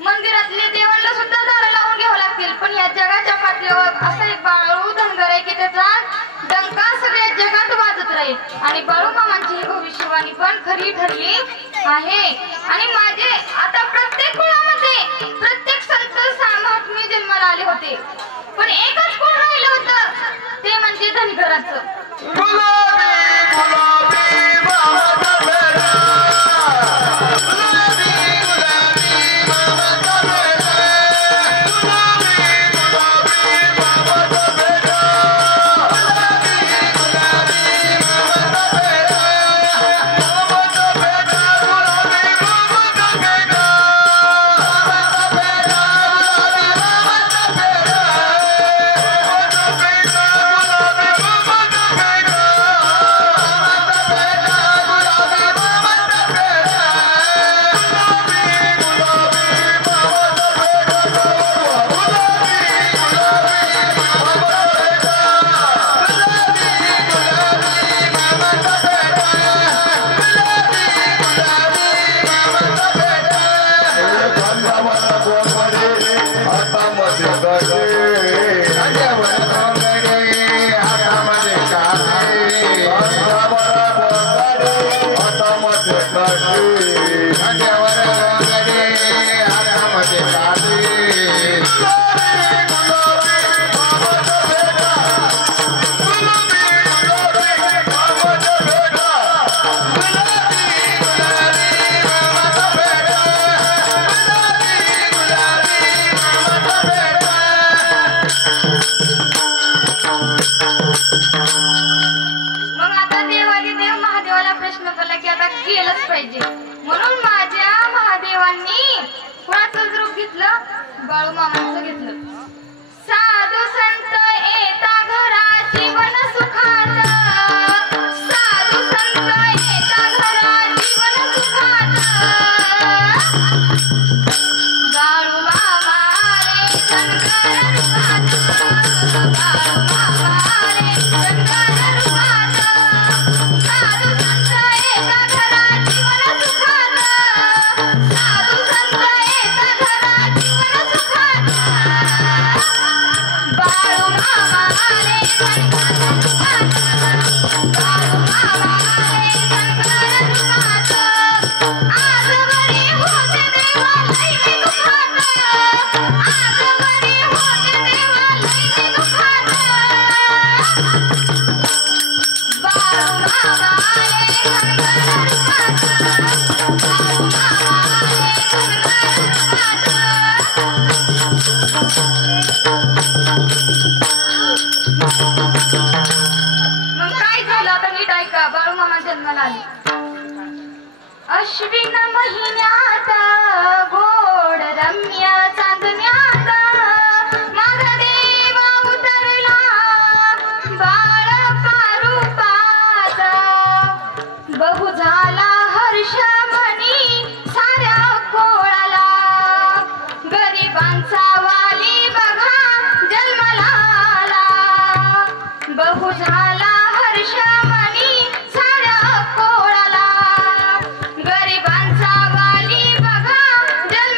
मंदिरातले देवांना सुद्धा दार लावून घ्यावं लागतील. पण या जगाच्या पाठीवर असा एक बाळू धनगर आहे की त्याचा डंका सगळ्या जगात वाजत राहील. आणि बाळूमामांची ही भविष्यवाणी पण खरी ठरली आहे. आणि माझे आता प्रत्येक कुळामध्ये प्रत्येक संत महात्मे जन्माला आले होते, पण एकच कुळ राहिलं होतं, ते म्हणजे धनगराचं. मग आता देवादिदेव महादेवाला प्रश्न पडला की आता केलंच पाहिजे. म्हणून माझ्या महादेवांनी कुणाचं रूप घेतलं? बाळू मामाचं घेतलं. साधू संत येता घरा जीवन सुखात, साधू संत येता घरा जीवन सुखात. बाळू मामा रे शंकर रूपात, बाळू मामा रे शंकर रूपात. साधू संत येता घरा जीवन सुखात, साधू संत येता घरा जीवन सुखात. बाळू मामा रे शंकर रूपात, बाळू मामा रे शंकर रूपात. आजवरी होते देवा लई मी दुखात, आजवरी होते देवा लई मी दुखात. बाळू मामा रे शंकर रूपात, बाळू मामा रे शंकर रूपात. मग काय झालं आता नीट ऐका. बाळू मामा जन्माला आले. अश्विन महिन्यात गोड रम्य चांदण्यात महादेव उतरला बाळ पारुपात. बहु झाला हर्ष मनी साऱ्या कोळाला, गरिबांचा वाली बघा जन्माला आला. बहु झाला हर्ष मनी साऱ्या कोळाला, गरिबांचा वाली बघा जन्माला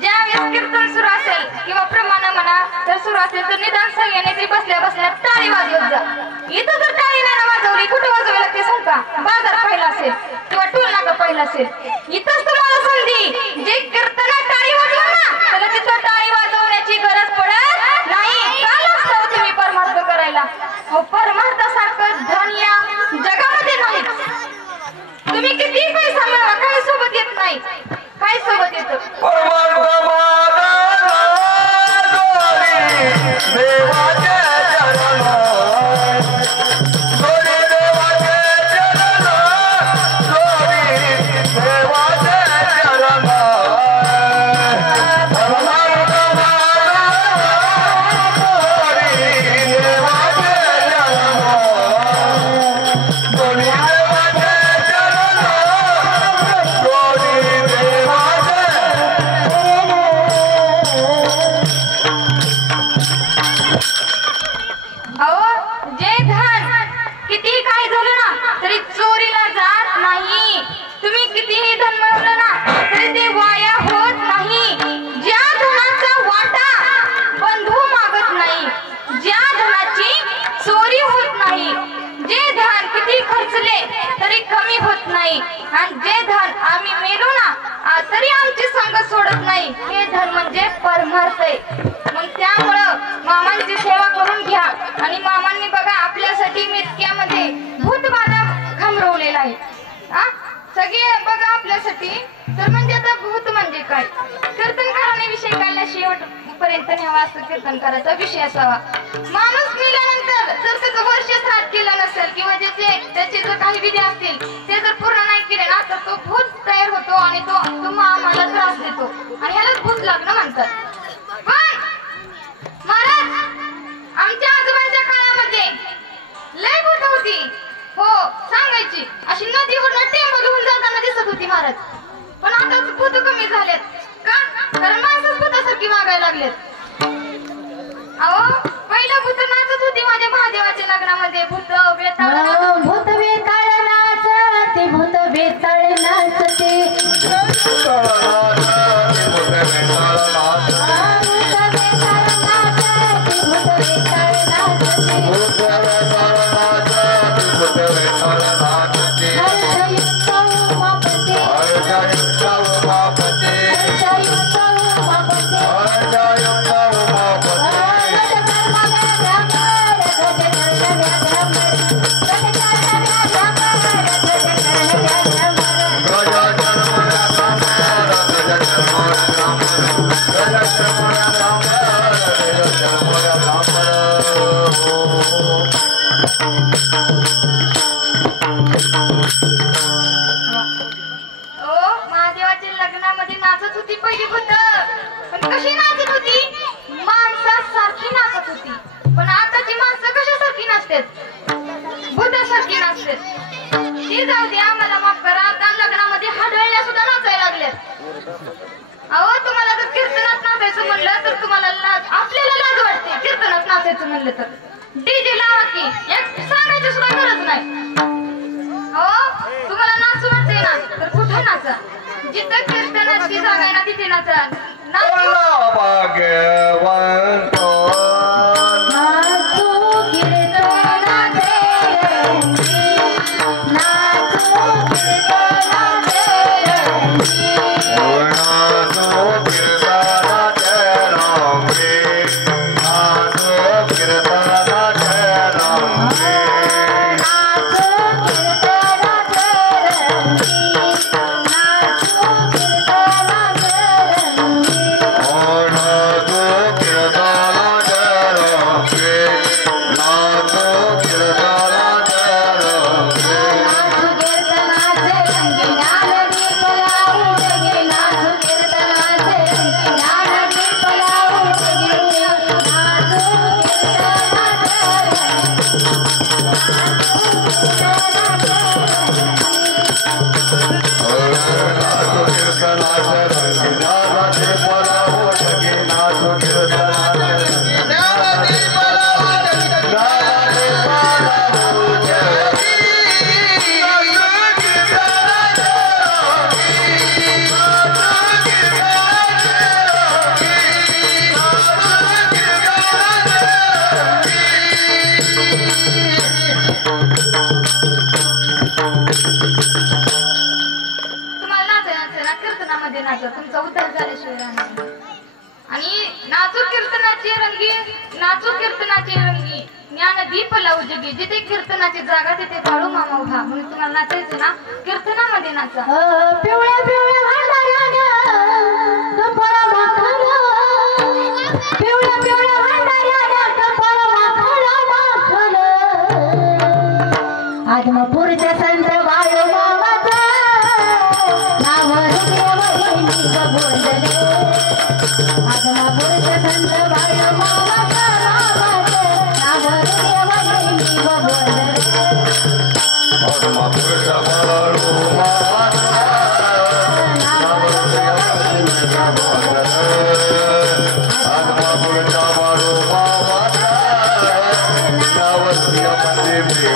ज्यावेळेस कीर्तन सुरू असेल किंवा प्रमाण म्हणा तर सुरू असेल तर निदान सगळ्यांनी ती बसल्या बसल्या टाळी वाजवत जा. इथं जर टाळी नाही वाजवली कुठं वाजवावी लागते सांगता? बाजार पाहिला असेल किंवा टोल नाका पाहिला असेल. इथंच तुम्हाला संधी जे कीर्तनात टाळी वाजवा ना त्याला तिथं टाळी वाजवण्याची गरज पडत नाही. का लागतं तुम्ही परमार्थ करायला? परमार्थासारखं धन या जगामध्ये नाही. तुम्ही किती पैसा मिळवा काही सोबत येत नाही. काय सोबत येतं? आणि जे धन आम्ही मेलो ना तरी आमची संगत सोडत नाही. हे धन म्हणजे परमार्थ आहे. मग त्यामुळं मामांची सेवा करून घ्या. आणि मामांनी बघा आपल्यासाठी मिरक्यामध्ये भूतबाधा घामरवलेला आहे. सगळे बघा आपल्यासाठी. तर म्हणजे आता भूत म्हणजे काय? कीर्तनकाराने विषय काढल्या शेवटपर्यंत न्यावा असं कीर्तनकाराचा विषय असावा. माणूस मेल्यानंतर जर त्याचं वर्ष श्राद्ध केलं नसेल किंवा त्याचे जर काही विधी असतील ते जर पूर्ण नाही केले ना तर तो भूत तयार होतो आणि तो आम्हाला त्रास देतो आणि ह्यालाच भूत लागणं म्हणतात. पण महाराज आमच्या आजोबांच्या काळामध्ये लय भूत होती. हो सांगायची अशी नदीवरून टेंब घेऊन जाताना दिसत होती महाराज. पण आता भूत कमी झालेत. का? कारण माणसंच भूतासारखी वागायला लागलेत. अहो पहिलं भूत नाचत होती माझ्या महादेवाच्या लग्नामध्ये. भूत बेताळ भूत बेताळ नाचते भूत बेताळ नाचते महादेवाच्या लग्नामध्ये नाचत होती पहिली भूत, पण कशी नाचत होती? माणसासारखी नाचत होती. पण आताची माणसं कशासारखी नाचतात? भूतासारखी नाचतात. ती जाऊ दे, आम्हाला माफ करा. आता लग्नामध्ये हाडळल्या सुद्धा नाचायला लागल्यात. अहो, तुम्हाला जर कीर्तनात नाचायचं म्हणलं तर तुम्हाला आपल्याला लाज वाटते. कीर्तनात नाचायचं म्हणलं तर डीजे लावा की, एक सांगायची सुद्धा गरज नाही. हो, तुम्हाला नाचू वाटते ना तर कुठे नाचा. जिथं कीर्तनाची जागा आहे ना तिथे नाचा. तुमचा उद्धार झाल्याशिवाय राहणार. आणि नाचू कीर्तनाची रंगी ज्ञानदीप लावू जगी. जिथे कीर्तनाची जागा तिथे बाळू मामा उभा. म्हणून तुम्हाला नाचायचं ना, कीर्तनामध्ये नाचा. पिवळ्या पिवळ्या भांडाऱ्यानं कपाळ माखलं, पिवळ्या पिवळ्या भांडाऱ्यानं कपाळ माखलं. आदमापूरच्या संत बाळू मामाचं नाव हृदयामध्ये बोलले. आदमापूरच्या संत बाळू मामाचं नाव हृदयामध्ये बोलले. आदमापूरच्या बाळू मामाचं नाव हृदयामध्ये बोलले. आदमापूरच्या बाळू मामाचं नाव हृदयामध्ये बोलले.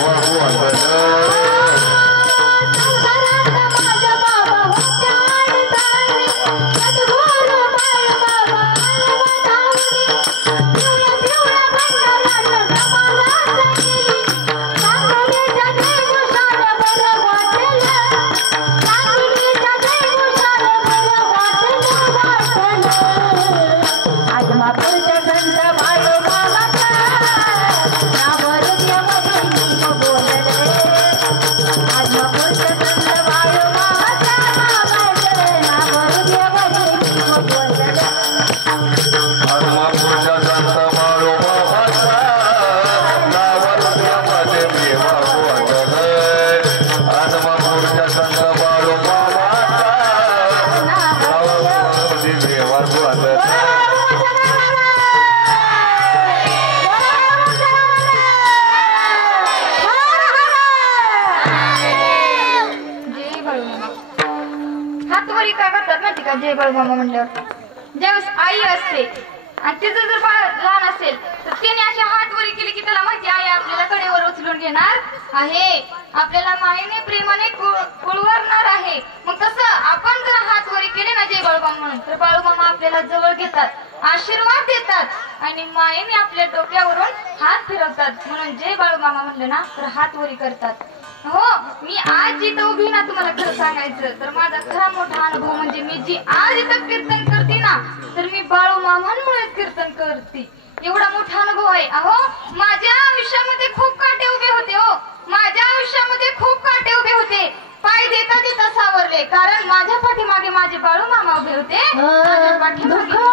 जय बाळू मामा म्हणल्यावर ज्यावेळेस आई असते आणि तिचं जर बाळ लहान असेल तर तिने अशी हात वरी केली की त्याला माहिती आई आपल्याला कडेवर उचलून घेणार आहे, आपल्याला मायेने प्रेमाने कुळवरणार आहे. मग तसं आपण जर हात वरी केले ना जय बाळू मामा म्हणून तर बाळू मामा आपल्याला जवळ घेतात, आशीर्वाद देतात आणि मायेने आपल्या डोक्यावरून हात फिरवतात. म्हणून जय बाळू मामा म्हणलं ना तर हात वरी करतात. हो, मी आज जिथं उभी ना तुम्हाला खरं सांगायचं तर माझा खरा मोठा अनुभव म्हणजे मी जी आज इथं कीर्तन करते ना तर मी बाळू मामांमुळे कीर्तन करते. एवढा मोठा अनुभव आहे. अहो, माझ्या आयुष्यामध्ये खूप काटे उभे होते. हो, माझ्या आयुष्यामध्ये खूप काटे उभे होते. पाय देता देता सावरले, कारण माझ्या पाठीमागे माझे बाळू मामा उभे होते. माझ्या पाठीमागे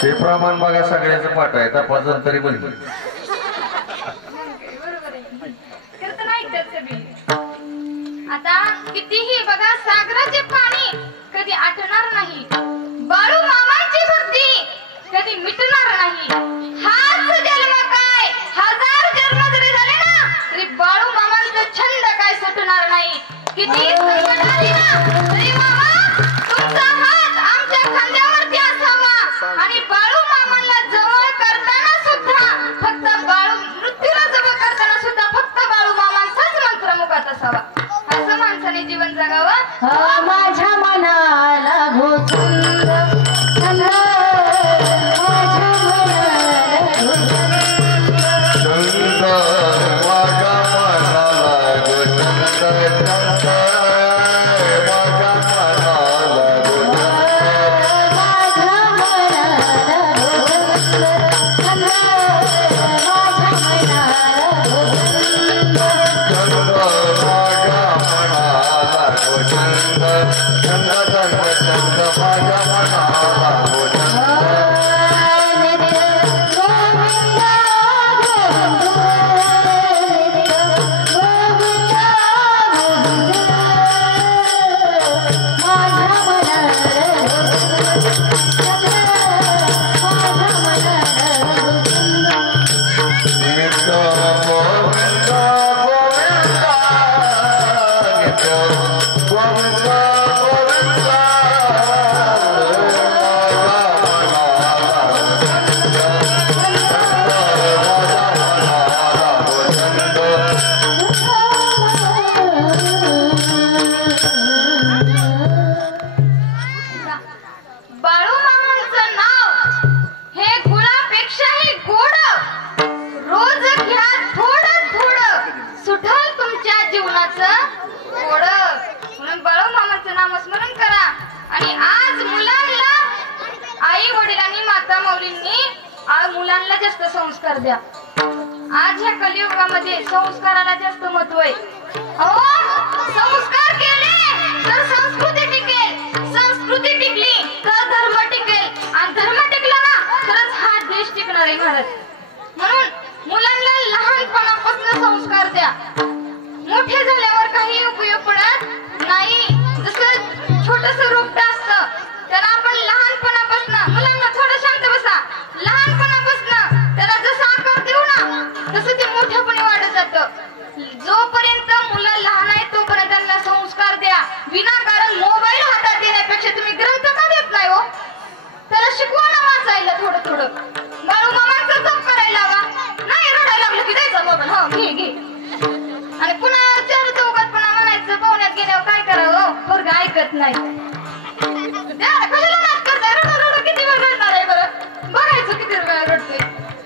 ते प्रमाण बघा सगळ्याचं पाठ आहे तपासून तरी पण आता कितीही बघा, सागराचे पाणी कधी आटणार नाही, बाळू मामांची भक्ती कधी मिटणार नाही. हाच जन्म काय, हजार जन्म जरी झाले ना तरी बाळू मामांचा छंद काय सुटणार नाही. किती संकट आली ना तरी मामा तुमचा हात आमच्या खांद्यावरती असावा, आणि बाळू मामांना जवळ करताना सुद्धा फक्त मृत्यूला जवळ करताना सुद्धा फक्त बाळू मामांचाच मंत्र मुखात असावा. असं माणसाने जीवन जगावं. माझ्या मनाला घोचंद मुलांना जास्त संस्कार द्या. आज ह्या कलियुगामध्ये संस्काराला जास्त महत्व आहे. संस्कार केले तर संस्कृती टिकेल, संस्कृती टिकली तर धर्म टिकेल, आणि धर्म टिकला ना तरच हा देश टिकणार आहे महाराज. म्हणून मुलांना लहानपणापासून संस्कार द्या. मोठे झाल्यावर काही उपयोग पडत नाही. जसं छोटस रोपट असतं त्याला आपण लहानपणापासून मुलांना थोडं शांत बसा, लहानपणापासून त्याला जसा आकार देऊ ना तसं ते मोठेपणे वाढत जातं. जोपर्यंत मुलं लहान आहेत तोपर्यंत त्यांना संस्कार द्या. विनाकारण मोबाईल हातात देण्यापेक्षा तुम्ही ग्रंथ का देत नाही हो? त्याला शिकवा ना वाचायला थोडं थोडं. बाळू मामांचा जप करायला लावा. नाही रडायला लागलं की द्यायचा मोबाईल, हा घे घे. आणि पुन्हा चार चौकातपणा म्हणायचं पाहुण्यात गेल्यावर काय करावं, पोरगं ऐकत नाही. कशाला नाच करताय? रडू किती वेळ रडणार आहे बरं? बघायचं किती वेळ रडते.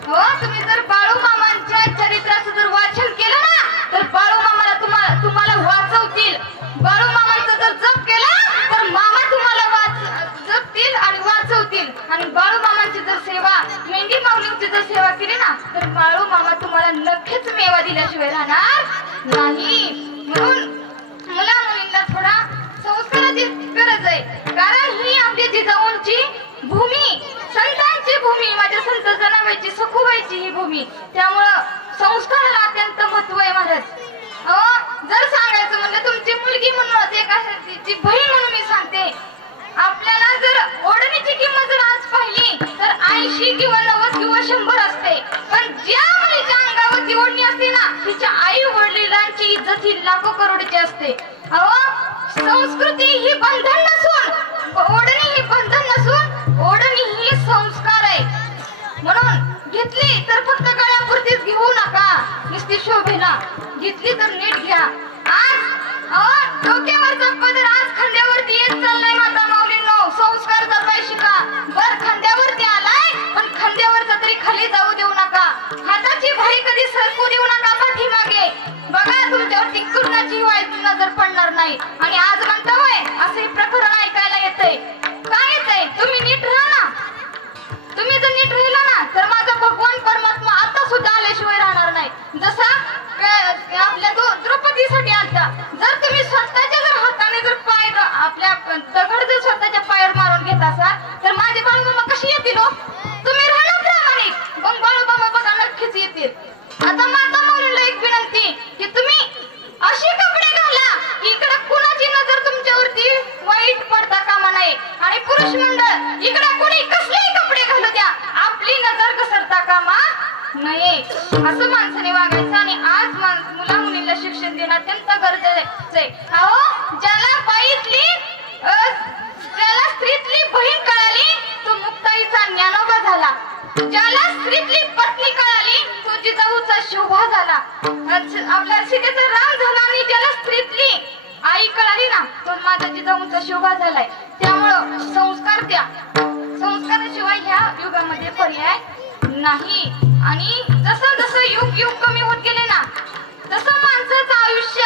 हो, तुम्ही जर बाळू मामांच्या चरित्राचं जर वाचन केलं ना तर बाळू मामाला तुम्हाला वाचवतील. बाळू मामांचं जर जप मुलगी माऊलींची जर सेवा केली ना तर बाळू मामा तुम्हाला नक्कीच मेवा दिल्याशिवाय राहणार नाही. म्हणून मुला मुलींना थोडा संस्काराची गरज आहे. कारण ही आपली जिजाऊंची भूमी, संतांची भूमी, माझ्या संत जनाबाईची सखूबाईची ही भूमी. त्यामुळं संस्काराला अत्यंत महत्व आहे महाराज. जर सांगायचं म्हणलं तुमची मुलगी म्हणून एका तिची बहीण म्हणून मी सांगते, आपल्याला जर ओढणीची किंमत जर आज पाहिली तर 80 किंवा 90 किंवा 100 असते. पण ज्या मुलीच्या अंगावरती ओढणी असते ना तिच्या आई वडिलांची इज्जत ही लाखो करोडची असते. संस्कृती ही बंधन नसून, ओढणी ही बंधन नसून, ओढणी ही संस्कार आहे. म्हणून घेतली तर फक्त गळ्यापुरतीच घेऊ नका, नुसती शोभेना घेतली तर नीट घ्या. आज डोक्यावरचा पदर आज खांद्यावरती येत चाललाय माता माऊलींनो, संस्कार जपाय शिका. बर खांद्यावरती आलाय पण खांद्यावरचा तरी खाली जाऊ देऊ नका. हाताची भाई कधी सरकू देऊ नका पाठीमागे. बघा तुमच्यावरती कुणाची वाईट नजर पडणार नाही. आणि आज म्हणता होय असे प्रकरण ऐकायला येतंय. काय येतंय? तुम्ही नीट राहा ना. तुम्ही जर नीट राहिला ना तर माझा भगवान परमात्मा आता सुद्धा आल्याशिवाय राहणार नाही. जसा आपल्या द्रौपदीसाठी आलता. जर तुम्ही स्वतःच्या जर हाताने जर पाय आपल्या दगड जर स्वतःच्या पायावर मारून घेत असाल तर माझे बाळूमामा कशी येतील हो? तुम्ही राहणार प्रामाणिक, मग बाळूमामा बघा नक्कीच येतील. आता माता माऊलीला एक विनंती की तुम्ही असे कपडे घाला की इकडे कुणाची नजर तुमच्यावरती वाईट पडता कामा नये. आणि पुरुष मंडळ इकडे कोणी कसलेही कपडे घालू द्या, आपली नजर घसरता कामा नये. असं माणसाने वागायचं. आणि आज मुला मुलीला शिक्षण देणं अत्यंत गरजेचं आहे. अहो ज्याला बाईतली ज्याला स्त्रीतली बहीण कळाली तो मुक्ताईचा ज्ञानोबा झाला. ज्याला स्त्रीतली पत्नी कळाली तो जिजाऊचा शोभा झाला. आपल्या सीतेचा राम झाला. आणि ज्याला स्त्रीतली आई कळाली ना तो माझा जिजाऊचा शोभा झालाय. त्यामुळं संस्कार द्या. संस्काराशिवाय ह्या युगामध्ये पर्याय नाही. आणि जसं जसं युग कमी होत गेले ना तसं माणसाचं आयुष्य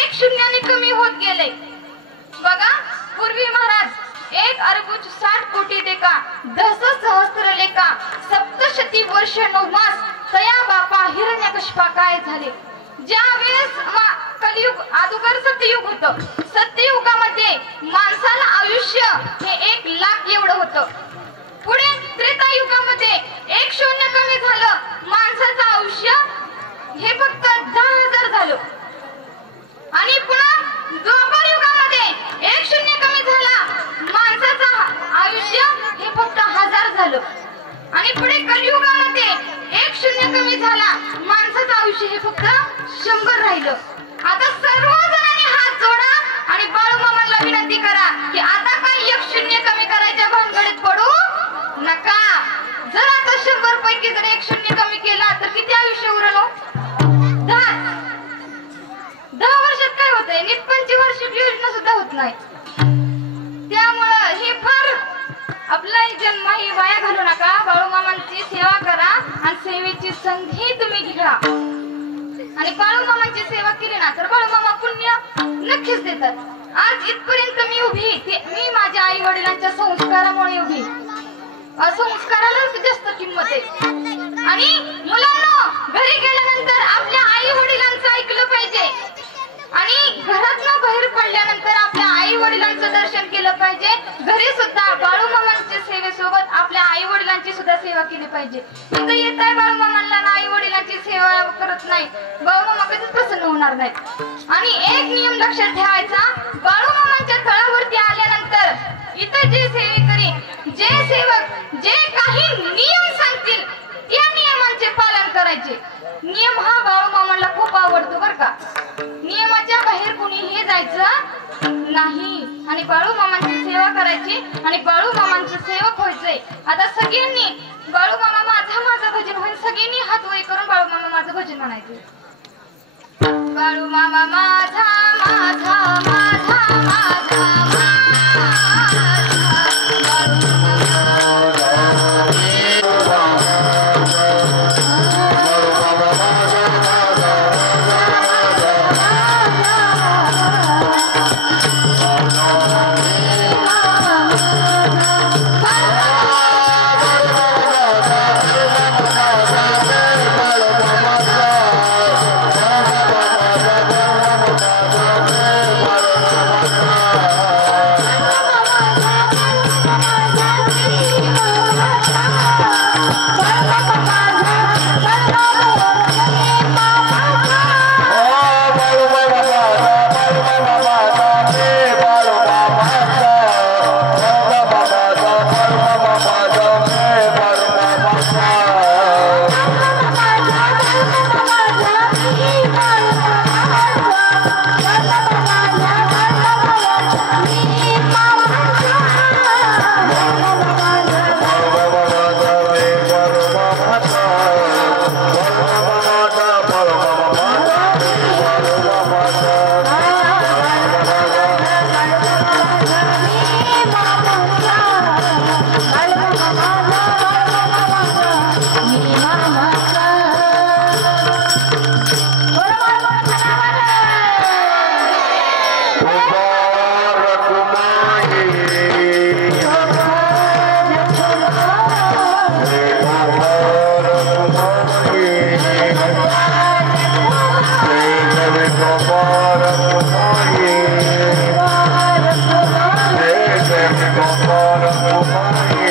एक शून्याने कमी होत गेले. बघा पूर्वी महाराज 1 अरब 60 कोटी देका 10 सहस्त्र लेका 67 वर्ष 9 मास तया बापा हिरण्यकश्यपा काय झाले. ज्या वेळेस कलियुग अगोदर सत्ययुग होतं. सत्ययुगामध्ये माणसाला आयुष्य हे 1 लाख एवढं होतं. पुढे त्रेतायुगामध्ये 1 शून्य कमी झालं, माणसाचं आयुष्य हे फक्त 10,000 झालं. आणि पुन्हा द्वापर युगामध्ये 1 शून्य कमी झाला, माणसाचं आयुष्य हे फक्त 1000 झालं. आणि पुढे कलियुगामध्ये 1 शून्य कमी झाला, माणसाचं आयुष्य हे फक्त 100 राहिलं. आता सर्वजणांनी हात जोडा आणि बाळूमामांना विनंती करा की आता काय 1 शून्य कमी करायच्या भानगडीत पडू नका. जर आता 100 पैकी जर 1 शून्य कमी केला तर किती आयुष्य उरलं? 10 वर्षात काय होतंय? नीट 25 वर्षाची योजना सुद्धा होत नाही. त्यामुळं हे फार आपला जन्म ही वाया घालू नका. बाळूमामांची सेवा करा आणि सेवेची संधी तुम्ही घ्या. आणि बाळूमामांची सेवा केली ना तर बाळूमामा पुण्य नक्कीच देतात. आज इथपर्यंत मी उभी, मी माझ्या आई वडिलांच्या संस्कारामुळे उभी. संस्काराला जास्त किंमत आहे. आणि मुलांना घरी गेल्यानंतर आपल्या आई वडिलांचं ऐकलं पाहिजे. आणि घरातनं बाहेर पडल्यानंतर आपल्या आई वडिलांचं दर्शन केलं पाहिजे. घरी सुद्धा बाळूमामांच्या सेवेसोबत आपल्या आई वडिलांची सुद्धा सेवा केली पाहिजे. इथं येत आहे बाळूमामांना आई वडिलांची सेवा करत नाही, बाळूमामा कधीच प्रसन्न होणार नाही. आणि एक नियम लक्षात ठेवायचा, बाळूमामांच्या तळावरती आल्यानंतर इथं जे सेवेकरी, जे सेवक जे काही नियम सांगतील त्या नियमांचे पालन करायचे. नियम हा बाळूमामांना खूप आवडतो बरं का. नियमाच्या बाहेर कोणीही जायचं नाही. आणि बाळूमामांची सेवा करायची आणि बाळूमामांचं सेवक व्हायचंय. आता सगळ्यांनी बाळूमामा माझं भजन होईल. सगळ्यांनी हात वर करून बाळूमामा माझं भजन म्हणायचं. बाळूमामा माझा माझा माझा माझा Jai